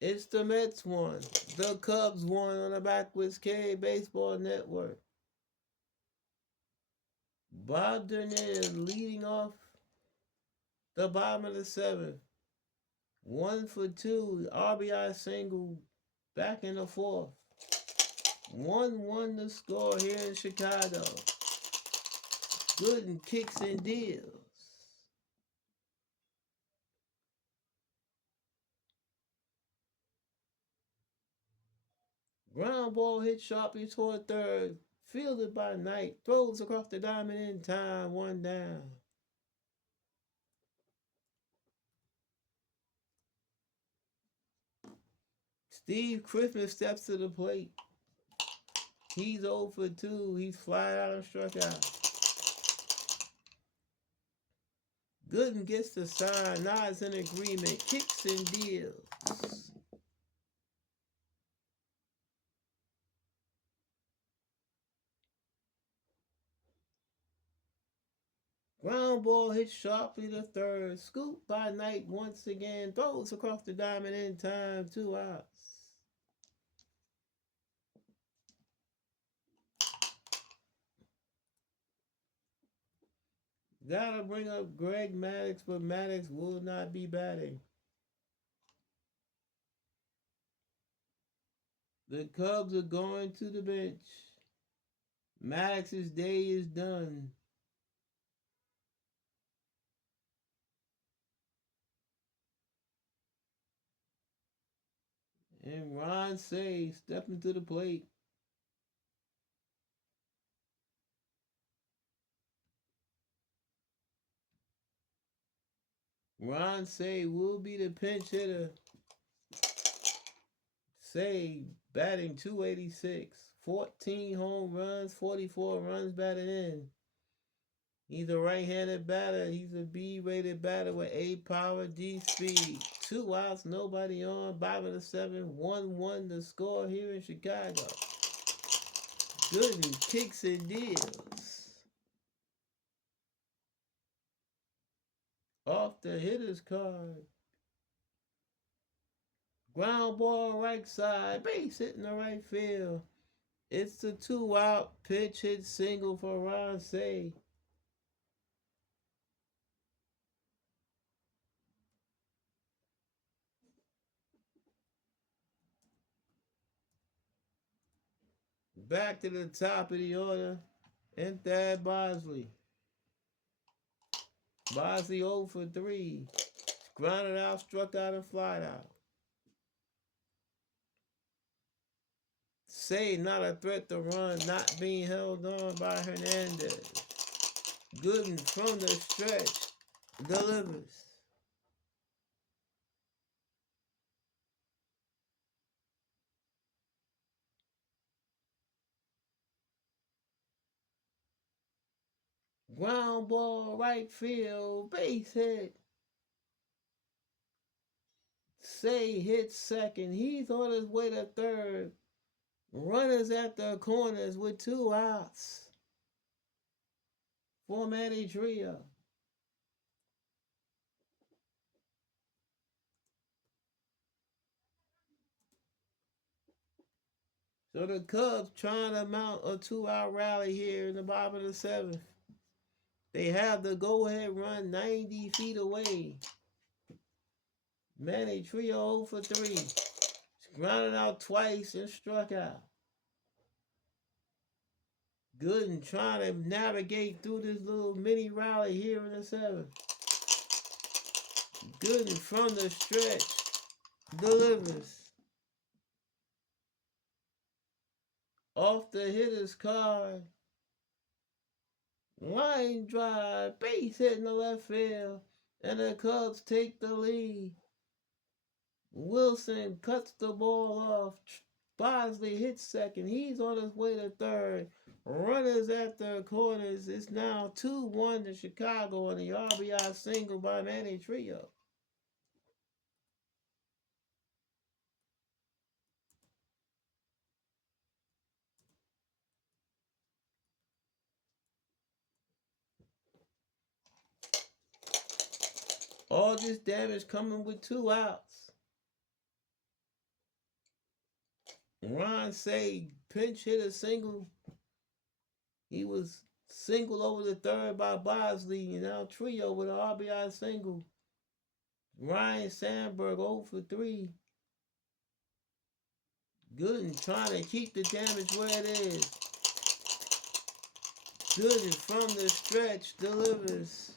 It's the Mets won. The Cubs won on the Backwoods K Baseball Network. Bob Dernier leading off the bottom of the 7th. 1 for 2. RBI single back in the 4th. 1-1 the score here in Chicago. Gooden kicks and deals. Ground ball hit sharply toward third. Fielded by Knight. Throws across the diamond in time. 1 down. Steve Christmas steps to the plate. He's 0 for 2. He's flat out and struck out. Gooden gets the sign, nods in agreement, kicks and deals. Ground ball hits sharply to third. Scooped by Knight once again. Throws across the diamond in time. 2 outs. Gotta bring up Greg Maddux, but Maddux will not be batting. The Cubs are going to the bench. Maddox's day is done. And Ron Say stepping to the plate. Ron Say will be the pinch hitter. Say batting 286. 14 home runs, 44 runs batted in. He's a right-handed batter. He's a B-rated batter with A power, D speed. 2 outs, nobody on. Bottom of the 7th, 1-1 the score here in Chicago. Gooden kicks and deals. Off the hitter's card. Ground ball right side. Base hit in the right field. It's the 2-out pitch hit single for Ron Say. Back to the top of the order. And Thad Bosley. Bosley 0 for 3. Grounded out, struck out, and flied out. Say not a threat to run, not being held on by Hernandez. Gooden from the stretch delivers. Ground ball right field, base hit. Say hits second. He's on his way to third. Runners at the corners with 2 outs for Manny Trio. So the Cubs trying to mount a 2-out rally here in the bottom of the 7th. They have the go-ahead run 90 feet away. Manny Trio 0 for 3. Grounded out twice and struck out. Gooden trying to navigate through this little mini rally here in the 7th. Gooden from the stretch delivers. Off the hitter's card. Line drive, base hit in the left field, and the Cubs take the lead. Wilson cuts the ball off. Bosley hits second. He's on his way to third. Runners at the corners. It's now 2-1 to Chicago on the RBI single by Manny Trio. All this damage coming with 2 outs. Ron Say pinch hit a single. He was singled over the third by Bosley, and now Trio with an RBI single. Ryan Sandberg 0 for 3. Gooden trying to keep the damage where it is. Gooden from the stretch delivers.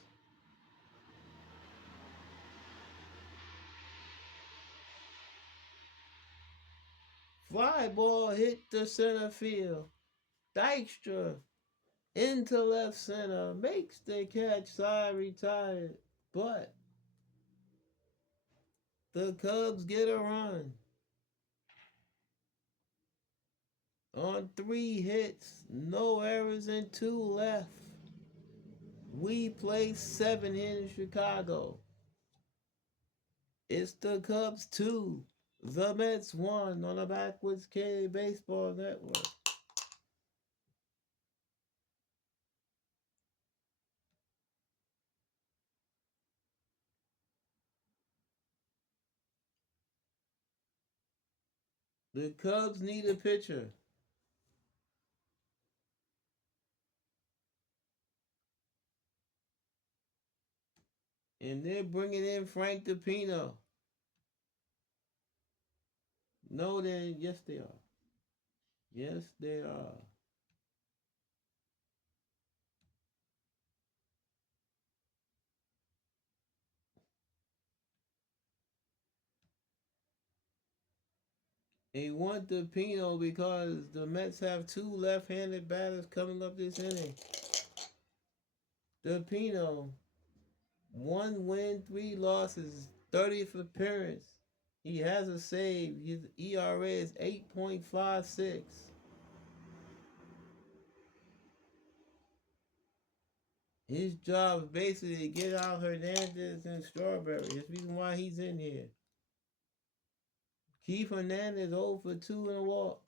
Fly ball hit the center field. Dykstra into left center. Makes the catch, side retired. But the Cubs get a run. On 3 hits, no errors, and 2 left. We play 7 here in Chicago. It's the Cubs 2, the Mets 1 on the Backwards K Baseball Network. The Cubs need a pitcher, and they're bringing in Frank DePino. No, yes, they are. Yes, they are. They want DePino because the Mets have 2 left-handed batters coming up this inning. DePino, 1 win, 3 losses, 30th appearance. He has a save. His ERA is 8.56. His job is basically to get out Hernandez and Strawberry. That's the reason why he's in here. Keith Hernandez 0 for 2 in a walk.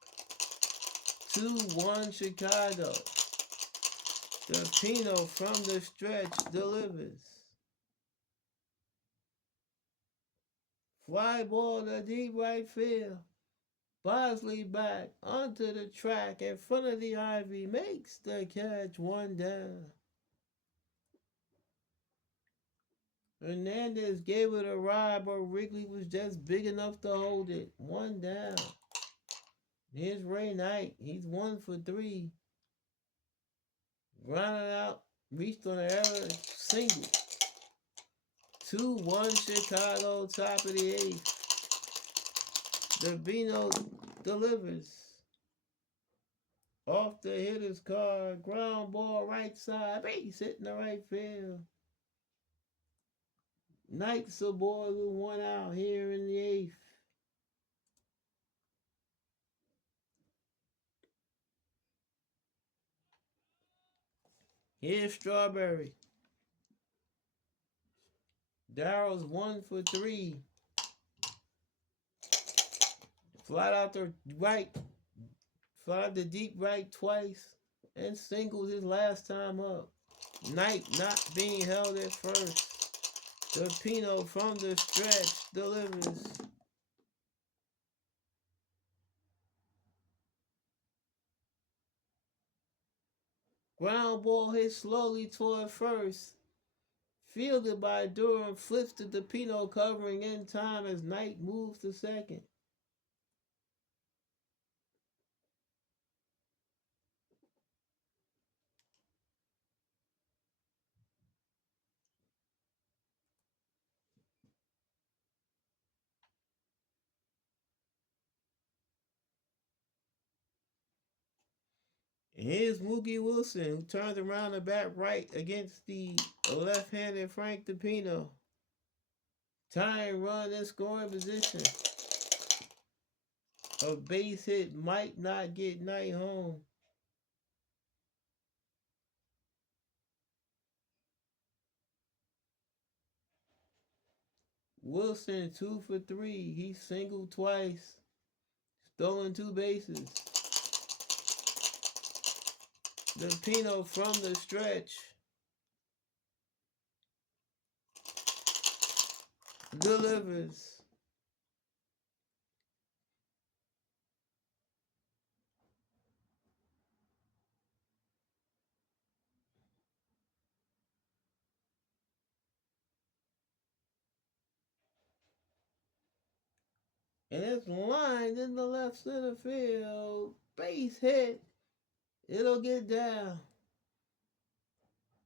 2-1 Chicago. DePino from the stretch delivers. Fly ball to deep right field. Bosley back onto the track in front of the ivy. Makes the catch, 1 down. Hernandez gave it a ride, but Wrigley was just big enough to hold it. 1 down. Here's Ray Knight. He's 1 for 3. Grounded out. Reached on an error. Single. 2-1 Chicago, top of the 8th. DePino delivers. Off the hitter's card. Ground ball right side. Base hit in the right field. Knight's aboard with 1 out here in the 8th. Here's Strawberry. Darrow's 1 for 3. Flat out the right. Flat out the deep right twice. And singled his last time up. Knight not being held at first. DePino from the stretch delivers. Ground ball hit slowly toward first. Fielded by Durham, flips to DePino, covering in time as Knight moves to second. And here's Mookie Wilson, who turns around the bat right against the left-handed Frank DePino. Tying run in scoring position. A base hit might not get Knight home. Wilson 2 for 3. He singled twice. Stolen 2 bases. DePino from the stretch delivers. And it's lined in the left center field. Base hit. It'll get down.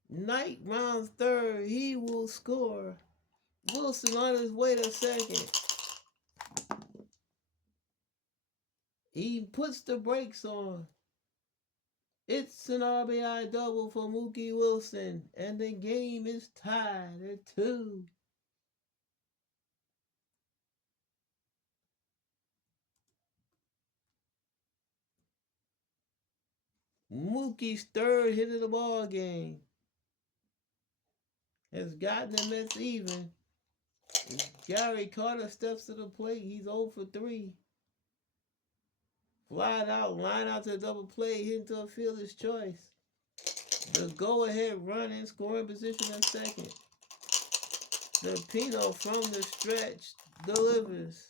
Knight rounds third. He will score. Wilson on his way to second. He puts the brakes on. It's an RBI double for Mookie Wilson. And the game is tied at 2. Mookie's third hit of the ball game has gotten the Mets even. Gary Carter steps to the plate. He's 0 for 3. Fly out, line out to the double play, hit into a fielder's choice. The go-ahead run in scoring position at second. The Pino from the stretch delivers.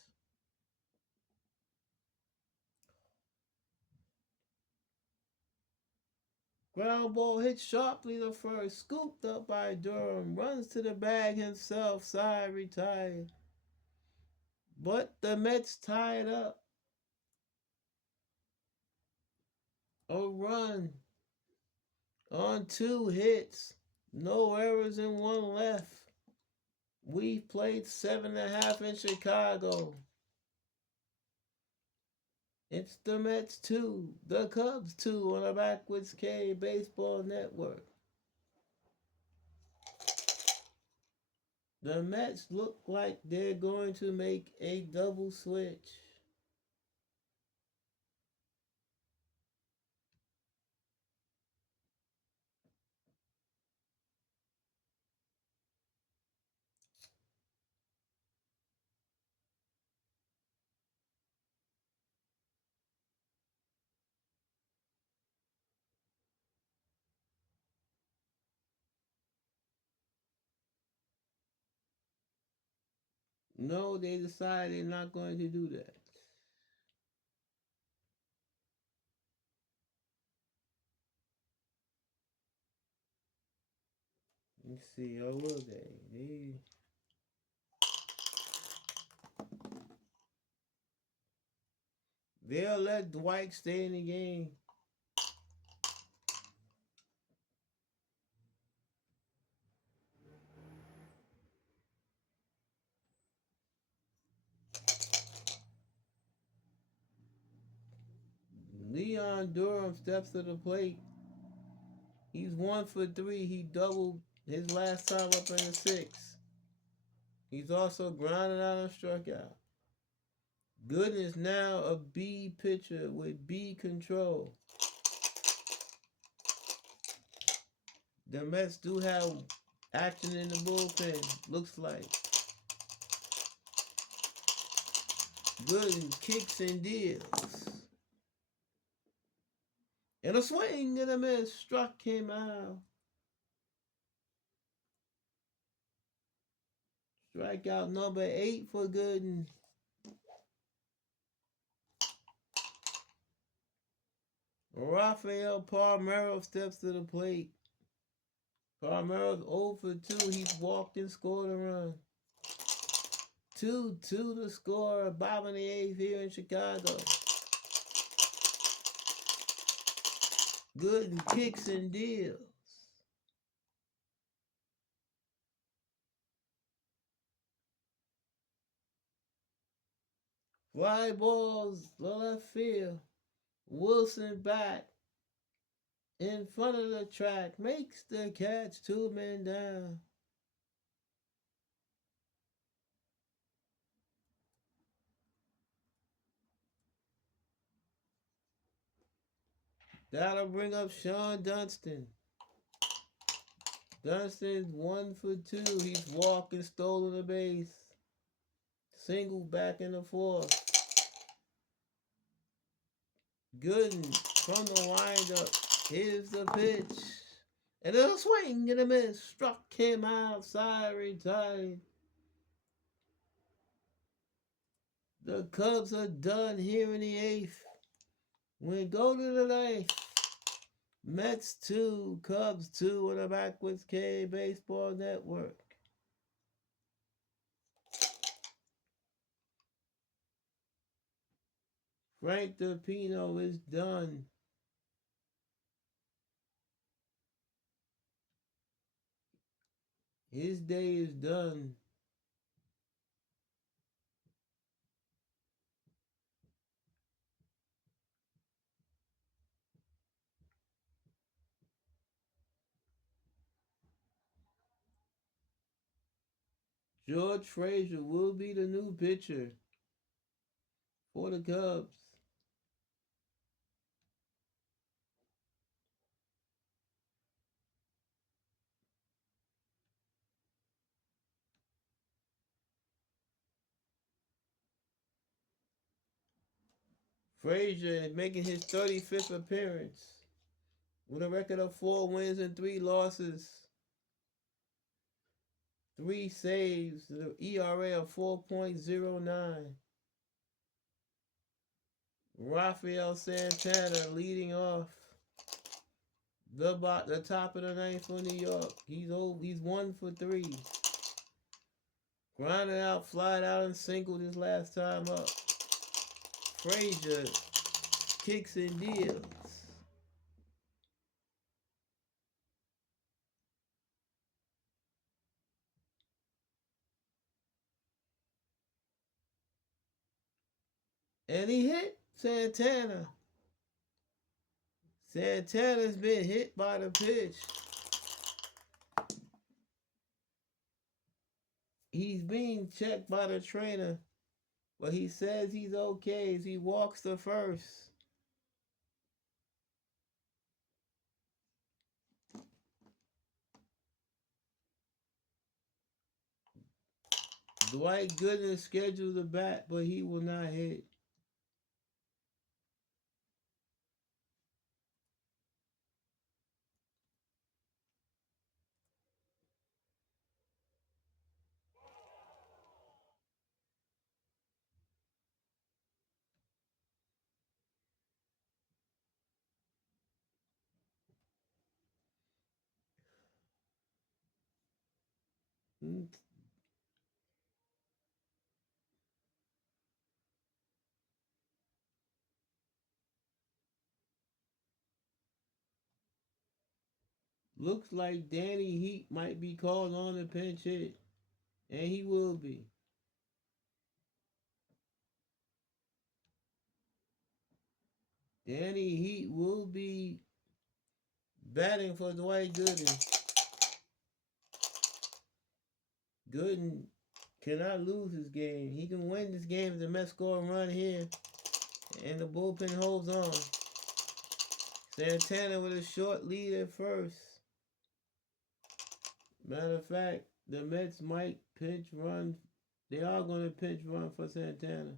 Ground ball hit sharply to first, scooped up by Durham, runs to the bag himself, side retired. But the Mets tied up. A run on 2 hits, no errors and 1 left. We played 7.5 in Chicago. It's the Mets 2, the Cubs 2 on the Backwards K Baseball Network. The Mets look like they're going to make a double switch. No, they decided they're not going to do that. Let's see, or will they? They'll let Dwight stay in the game. Leon Durham steps to the plate. He's 1 for 3. He doubled his last time up in the 6th. He's also grounded out and struck out. Gooden is now a B pitcher with B control. The Mets do have action in the bullpen, looks like. Gooden kicks and deals. And a swing and a miss struck him out. Strikeout number 8 for Gooden. Rafael Palmeiro steps to the plate. Palmeiro's 0 for 2. He's walked and scored a run. 2-2 to score. Bottom of the 8th here in Chicago. Gooden kicks and deals. Fly balls the left field. Wilson back in front of the track. Makes the catch. 2 men down. That'll bring up Sean Dunston. Dunston's 1 for 2. He's walking, stolen a base. Single back in the 4th. Gooden from the windup. Here's the pitch. And a swing and a miss. Struck him outside, retired. The Cubs are done here in the 8th. We go to the 9th. Mets 2, Cubs 2 on the Backwards K Baseball Network. Frank DePino is done. His day is done. George Frazier will be the new pitcher for the Cubs. Frazier is making his 35th appearance with a record of 4 wins and 3 losses, 3 saves, the ERA of 4.09. Rafael Santana leading off the top of the ninth for New York. He's 1 for 3. Grounded out, flied out, and singled his last time up. Frazier kicks and deals. And he hit Santana. Santana's been hit by the pitch. He's being checked by the trainer, but he says he's okay as he walks to first. Dwight Gooden is scheduled to bat, but he will not hit. Looks like Danny Heat might be called on to pinch hit, and he will be. Danny Heat will be batting for Dwight Gooden. Gooden cannot lose this game. He can win this game if the Mets score a run here, and the bullpen holds on. Santana with a short lead at first. Matter of fact, the Mets might pinch run. They are going to pinch run for Santana.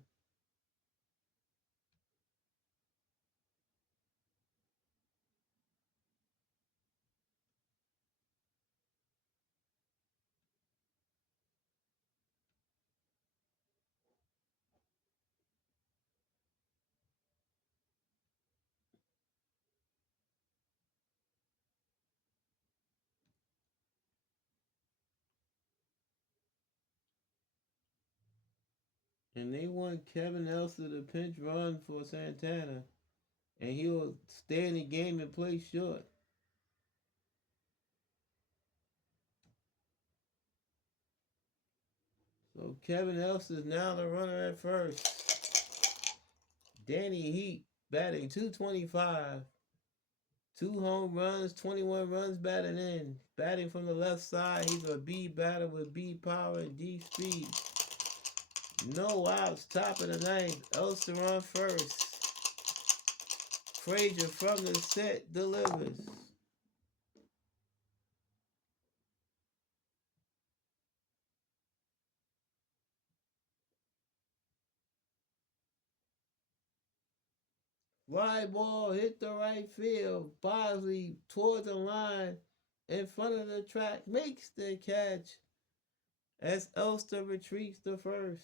And they want Kevin Elster to pinch run for Santana, and he'll stay in the game and play short. So Kevin Elster is now the runner at first. Danny Heat batting 225. 2 home runs, 21 runs batted in. Batting from the left side, he's a B batter with B power and D speed. No outs, top of the ninth. Elster on first. Frazier from the set delivers. Fly ball hit the right field. Bosley toward the line in front of the track makes the catch as Elster retreats to first.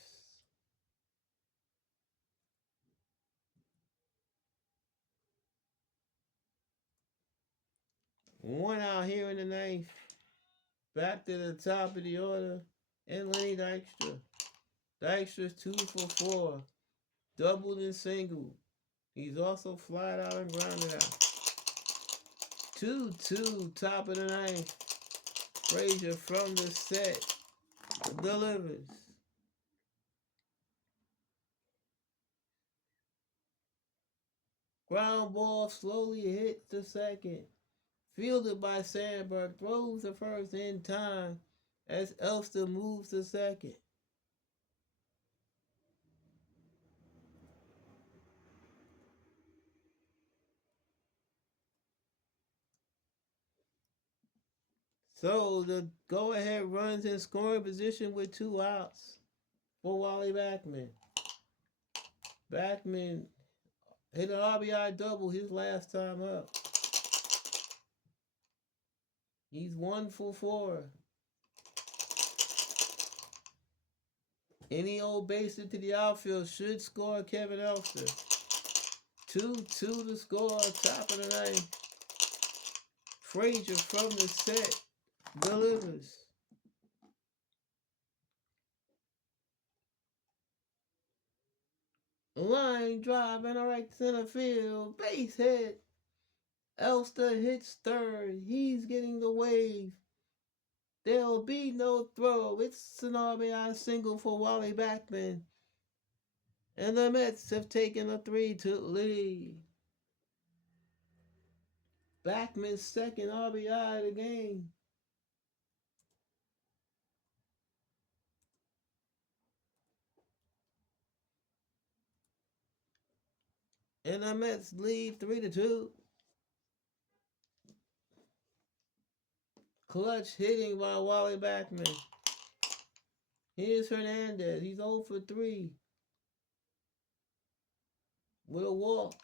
One out here in the ninth. Back to the top of the order, and Lenny Dykstra. Dykstra's 2 for 4. Doubled and singled. He's also flied out and grounded out. 2-2, top of the ninth. Frazier from the set delivers. Ground ball slowly hits the second. Fielded by Sandberg, throws the first in time as Elster moves to second. So the go-ahead runs in scoring position with 2 outs for Wally Backman. Backman Hit an RBI double his last time up. He's 1 for 4. Any old base into the outfield should score Kevin Elster. 2-2 to score, top of the ninth. Frazier from the set delivers. Line drive in right center field. Base hit. Elster hits third. He's getting the wave. There'll be no throw. It's an RBI single for Wally Backman. And the Mets have taken a 3-2 lead. Backman's second RBI of the game. And the Mets lead 3-2. Clutch hitting by Wally Backman. Here's Hernandez. He's 0 for 3 with a walk.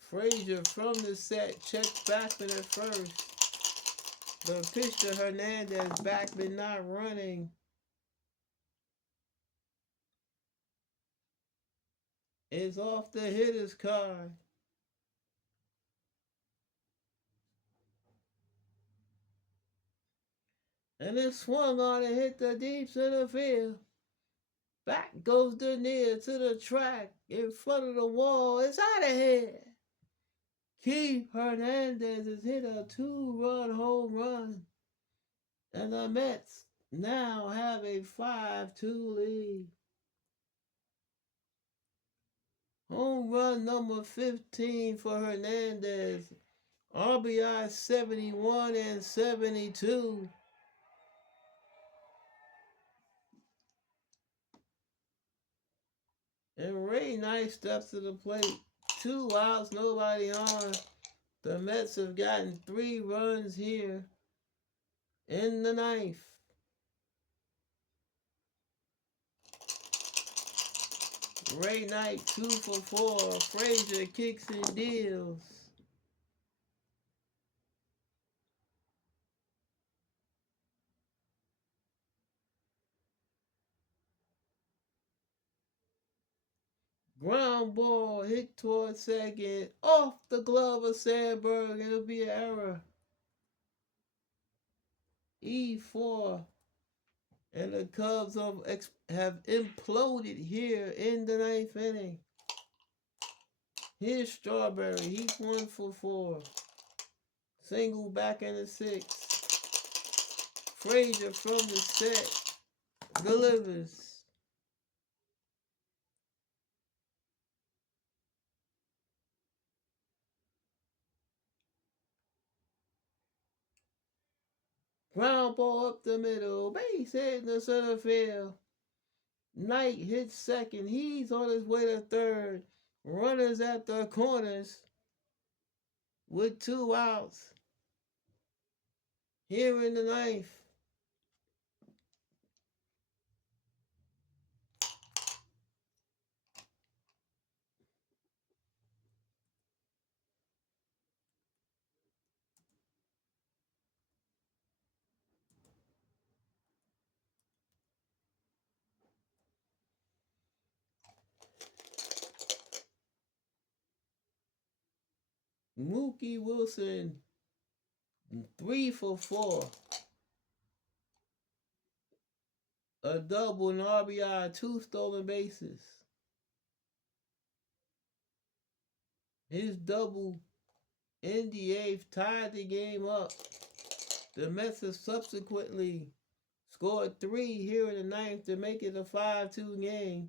Frazier from the set checks Backman at first. The pitch to Hernandez. Backman not running. Is off the hitter's card. And it swung on and hit the deep center field. Back goes Denier to the track in front of the wall. It's out of here. Keith Hernandez has hit a 2-run home run. And the Mets now have a 5-2 lead. Home run number 15 for Hernandez. RBI 71 and 72. And Ray Knight steps to the plate. 2 outs, nobody on. The Mets have gotten 3 runs here in the ninth. Ray Knight 2 for 4. Frazier kicks and deals. Ground ball hit towards second. Off the glove of Sandberg. It'll be an error. E4. And the Cubs have imploded here in the ninth inning. Here's Strawberry. He's 1 for 4. Single back in the 6th. Frazier from the set delivers. Ground ball up the middle. Base hit in the center field. Knight hits second. He's on his way to third. Runners at the corners with 2 outs. Here in the ninth. Mookie Wilson 3 for 4. A double, an RBI, 2 stolen bases. His double in the 8th tied the game up. The Mets have subsequently scored 3 here in the ninth to make it a 5-2 game.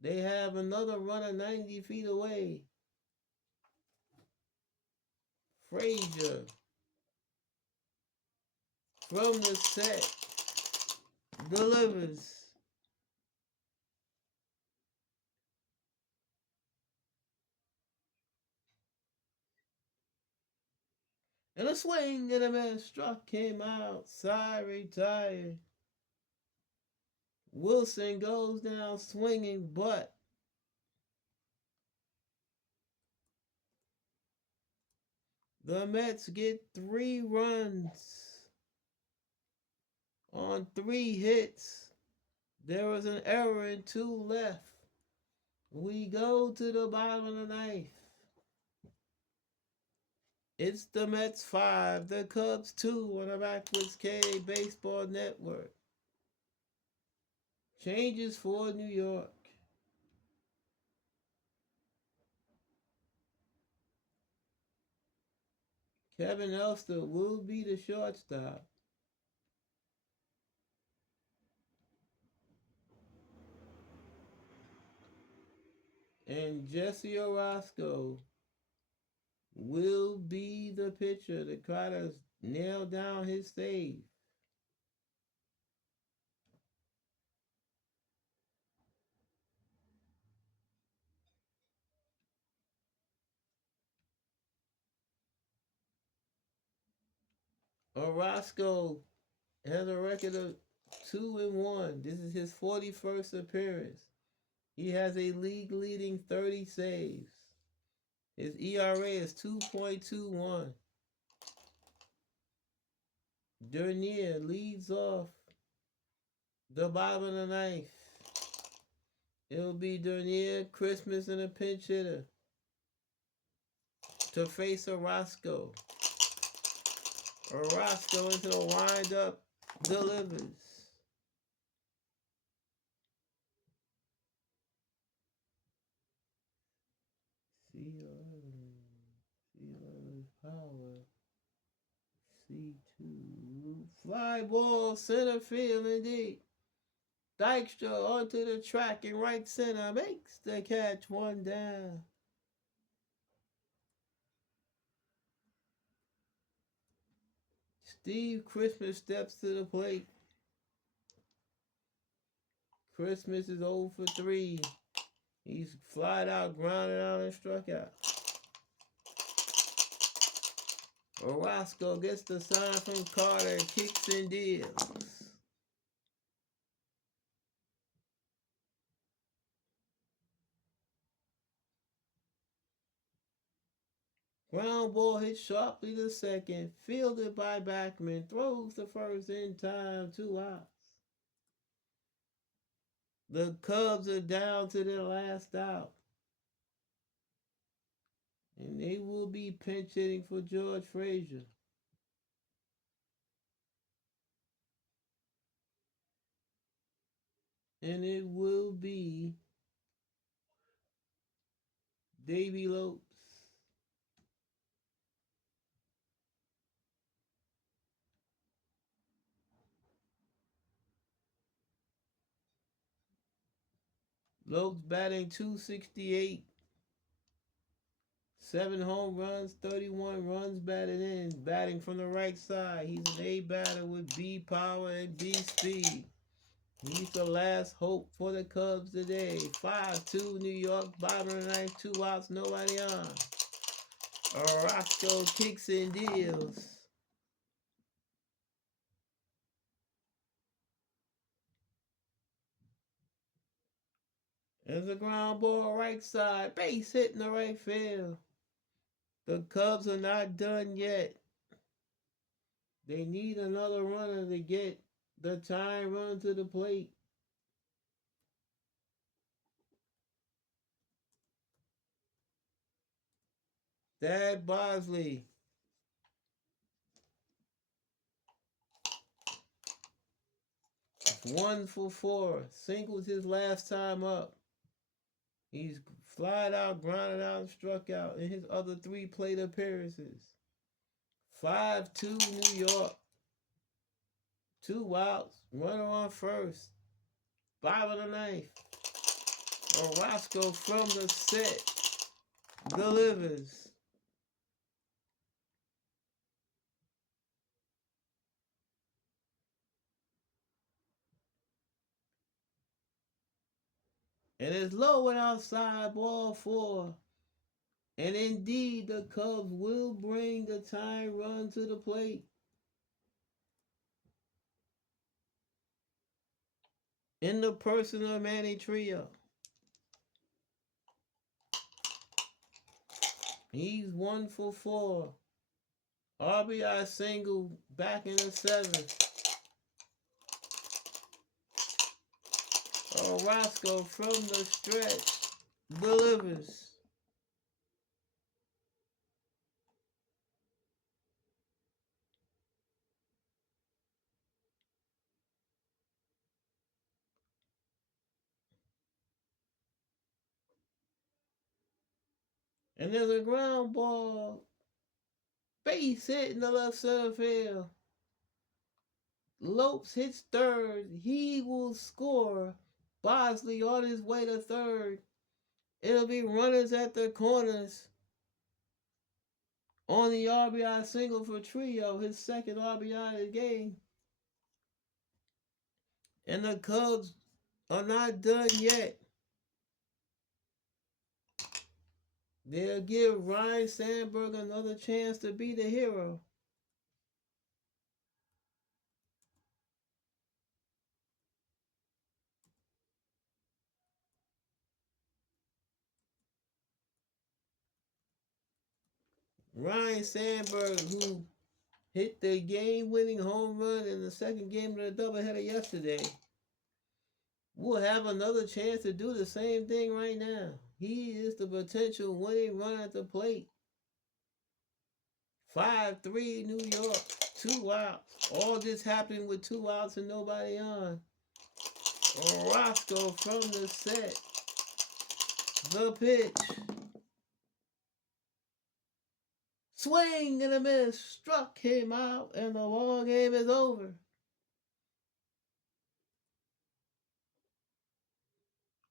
They have another runner 90 feet away. Frazier from the set delivers. And a swing and a miss struck him out. Side retired. Wilson goes down swinging, but the Mets get 3 runs on 3 hits. There was an error and 2 left. We go to the bottom of the ninth. It's the Mets 5, the Cubs 2 on the Backwards K Baseball Network. Changes for New York. Kevin Elster will be the shortstop. And Jesse Orosco will be the pitcher to try to nail down his save. Orosco has a record of 2-1. This is his 41st appearance. He has a league leading 30 saves. His ERA is 2.21. Dernier leads off the bottom of the ninth. It'll be Dernier, Christmas, and a pinch hitter to face Orosco. Orosco into the windup, delivers. C11 power. C2. Fly ball, center field indeed. Dykstra onto the track in right center. Makes the catch, 1 down. Steve Christmas steps to the plate. Christmas is 0 for 3. He's flied out, grounded out, and struck out. Orosco gets the sign from Carter, kicks and deals. Ground ball hit sharply to second, fielded by Backman, throws to first in time, 2 outs. The Cubs are down to their last out. And they will be pinch hitting for George Frazier. And it will be Davy Lopes. Lopes batting .268. 7 home runs, 31 runs batted in. Batting from the right side. He's an A batter with B power and B speed. He's the last hope for the Cubs today. 5-2 New York, bottom of the ninth, 2 outs, nobody on. Orosco kicks and deals. There's a ground ball right side, base hit in the right field. The Cubs are not done yet. They need another runner to get the tying run to the plate. Thad Bosley. 1 for 4. Singled his last time up. He's flied out, grounded out, and struck out in his other 3 plate appearances. 5-2 New York. 2 outs. Runner on first. Bottom of the ninth. Orosco from the set delivers. And it's low and outside, ball 4. And indeed, the Cubs will bring the tying run to the plate in the person of Manny Trio. He's 1 for 4. RBI single back in the seventh. Orozco from the stretch delivers. And there's a ground ball. Base hit in the left center field. Lopes hits third. He will score. Bosley on his way to third. It'll be runners at the corners on the RBI single for Trio, his second RBI of the game. And the Cubs are not done yet. They'll give Ryan Sandberg another chance to be the hero. Ryan Sandberg, who hit the game-winning home run in the second game of the doubleheader yesterday, will have another chance to do the same thing right now. He is the potential winning run at the plate. 5-3 New York, 2 outs. All this happening with 2 outs and nobody on. Orozco from the set. The pitch. Swing and a miss. Struck him out and the ball game is over.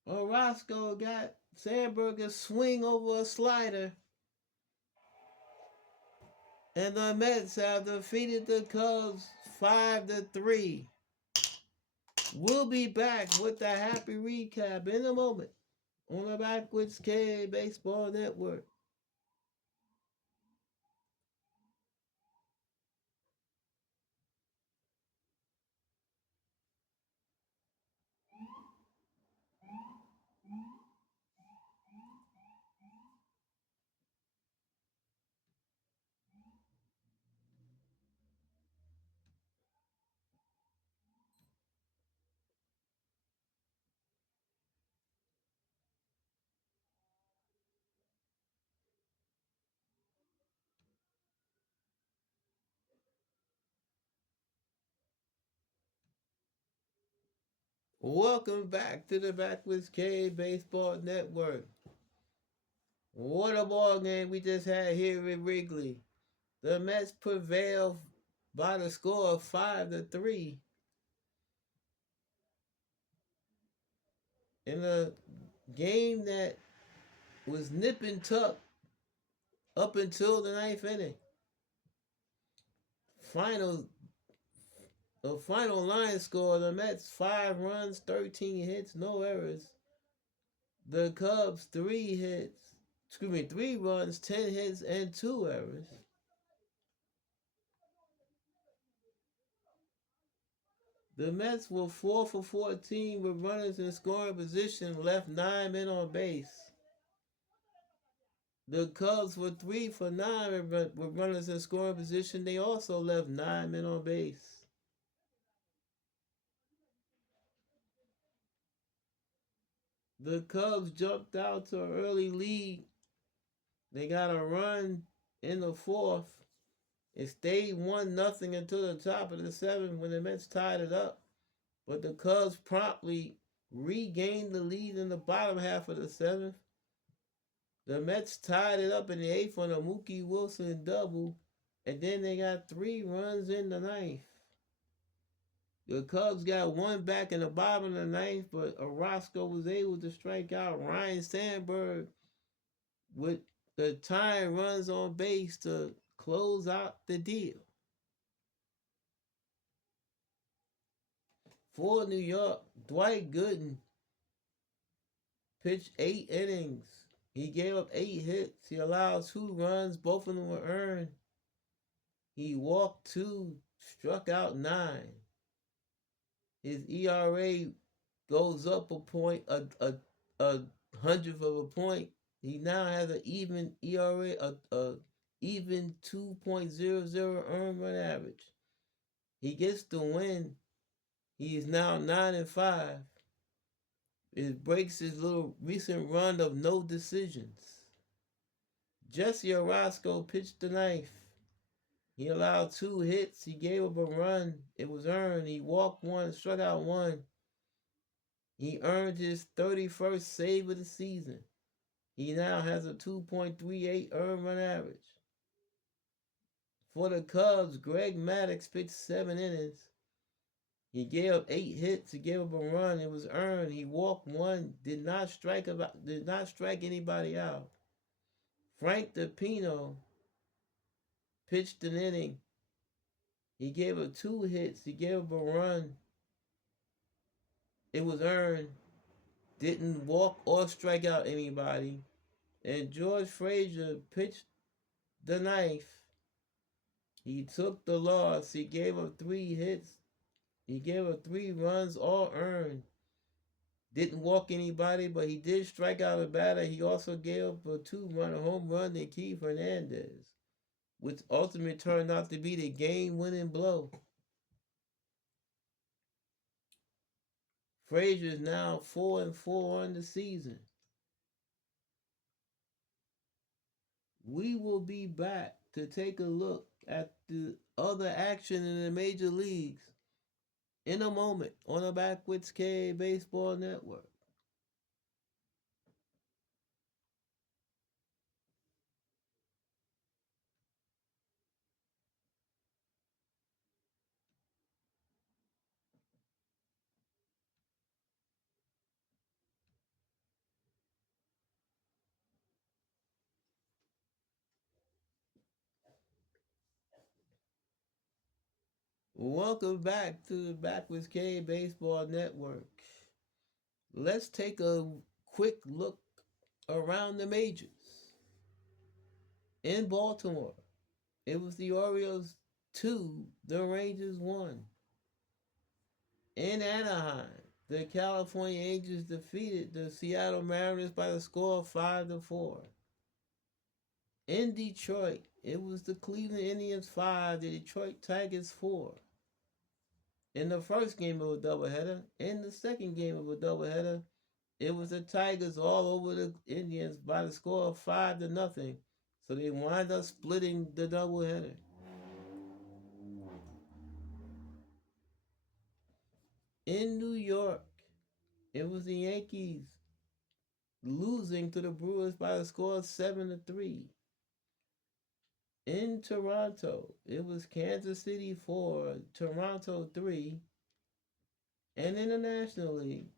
Orozco got Sandberg's swing over a slider. And the Mets have defeated the Cubs 5-3. We'll be back with the happy recap in a moment on the Backwards K Baseball Network. Welcome back to the Backwards K Baseball Network. What a ball game we just had here in Wrigley. The Mets prevailed by the score of 5-3 in a game that was nip and tuck up until the ninth inning. Final The final line score, the Mets 5 runs, 13 hits, no errors. The Cubs 3 runs, 10 hits, and 2 errors. The Mets were 4 for 14 with runners in scoring position, left 9 men on base. The Cubs were 3 for 9 with runners in scoring position. They also left 9 men on base. The Cubs jumped out to an early lead. They got a run in the fourth. It stayed 1-0 until the top of the seventh when the Mets tied it up. But the Cubs promptly regained the lead in the bottom half of the seventh. The Mets tied it up in the eighth on a Mookie Wilson double. And then they got 3 runs in the ninth. The Cubs got 1 back in the bottom of the ninth, but Orozco was able to strike out Ryan Sandberg with the tying runs on base to close out the deal. For New York, Dwight Gooden pitched 8 innings, He gave up 8 hits. He allowed 2 runs. Both of them were earned. He walked 2, struck out 9. His ERA goes up a point, a hundredth of a point. He now has an even ERA, a even 2.00 earned run average. He gets the win. He is now 9-5. It breaks his little recent run of no decisions. Jesse Orosco pitched the knife. He allowed 2 hits. He gave up a run. It was earned. He walked 1, struck out 1. He earned his 31st save of the season. He now has a 2.38 earned run average. For the Cubs, Greg Maddux pitched 7 innings. He gave up 8 hits. He gave up a run. It was earned. He walked 1. Did not strike anybody out. Frank DePino pitched an inning. He gave up 2 hits. He gave up a run. It was earned. Didn't walk or strike out anybody. And George Frazier pitched the knife. He took the loss. He gave up 3 hits. He gave up 3 runs, all earned. Didn't walk anybody, but he did strike out a batter. He also gave up a 2-run home run to Keith Hernandez, which ultimately turned out to be the game-winning blow. Frazier is now 4-4 on the season. We will be back to take a look at the other action in the major leagues in a moment on the Backwoods K Baseball Network. Welcome back to the Backwoods K Baseball Network. Let's take a quick look around the majors. In Baltimore, it was the Orioles 2, the Rangers 1. In Anaheim, the California Angels defeated the Seattle Mariners by the score of 5-4. In Detroit, it was the Cleveland Indians 5, the Detroit Tigers 4. In the first game of a doubleheader, in the second game of a doubleheader, it was the Tigers all over the Indians by the score of 5-0. So they wind up splitting the doubleheader. In New York, it was the Yankees losing to the Brewers by the score of 7-3. In Toronto, it was Kansas City 4, Toronto 3. And in the National League,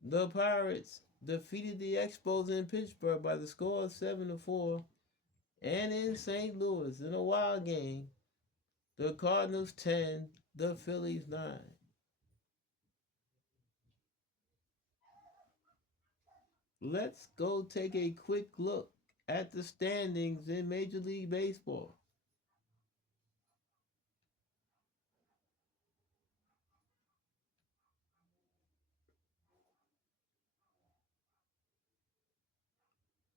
the Pirates defeated the Expos in Pittsburgh by the score of 7-4. And in St. Louis, in a wild game, the Cardinals 10, the Phillies 9. Let's go take a quick look at the standings in Major League Baseball.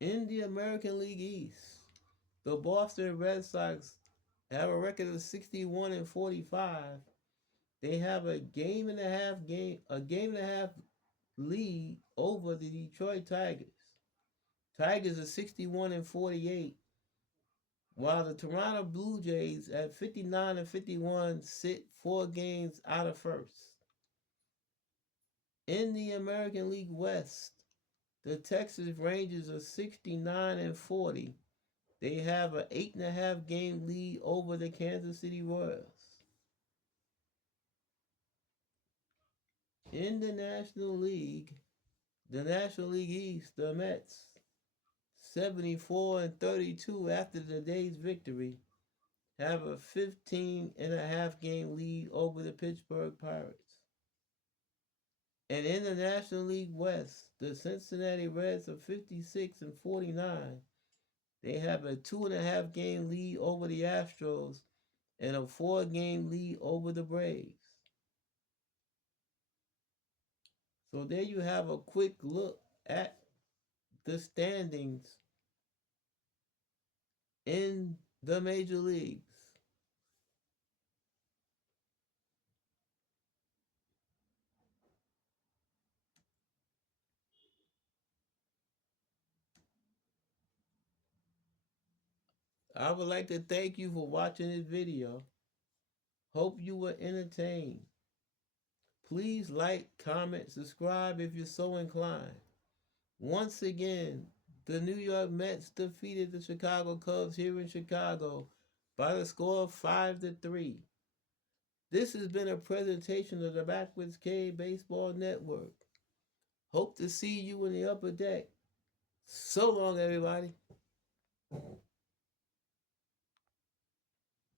In the American League East, the Boston Red Sox have a record of 61-45. They have a game and a half lead over the Detroit Tigers. Tigers are 61-48, while the Toronto Blue Jays at 59-51 sit 4 games out of first. In the American League West, the Texas Rangers are 69-40. They have an 8.5 game lead over the Kansas City Royals. In the National League East, the Mets 74-32 after the day's victory have a 15.5 game lead over the Pittsburgh Pirates. And in the National League West, the Cincinnati Reds are 56 and 49. They have a 2.5 game lead over the Astros and a 4 game lead over the Braves. So there you have a quick look at the standings in the major leagues. I would like to thank you for watching this video. Hope you were entertained. Please like, comment, subscribe if you're so inclined. Once again, the New York Mets defeated the Chicago Cubs here in Chicago by the score of 5-3. This has been a presentation of the Backwards K Baseball Network. Hope to see you in the upper deck. So long, everybody.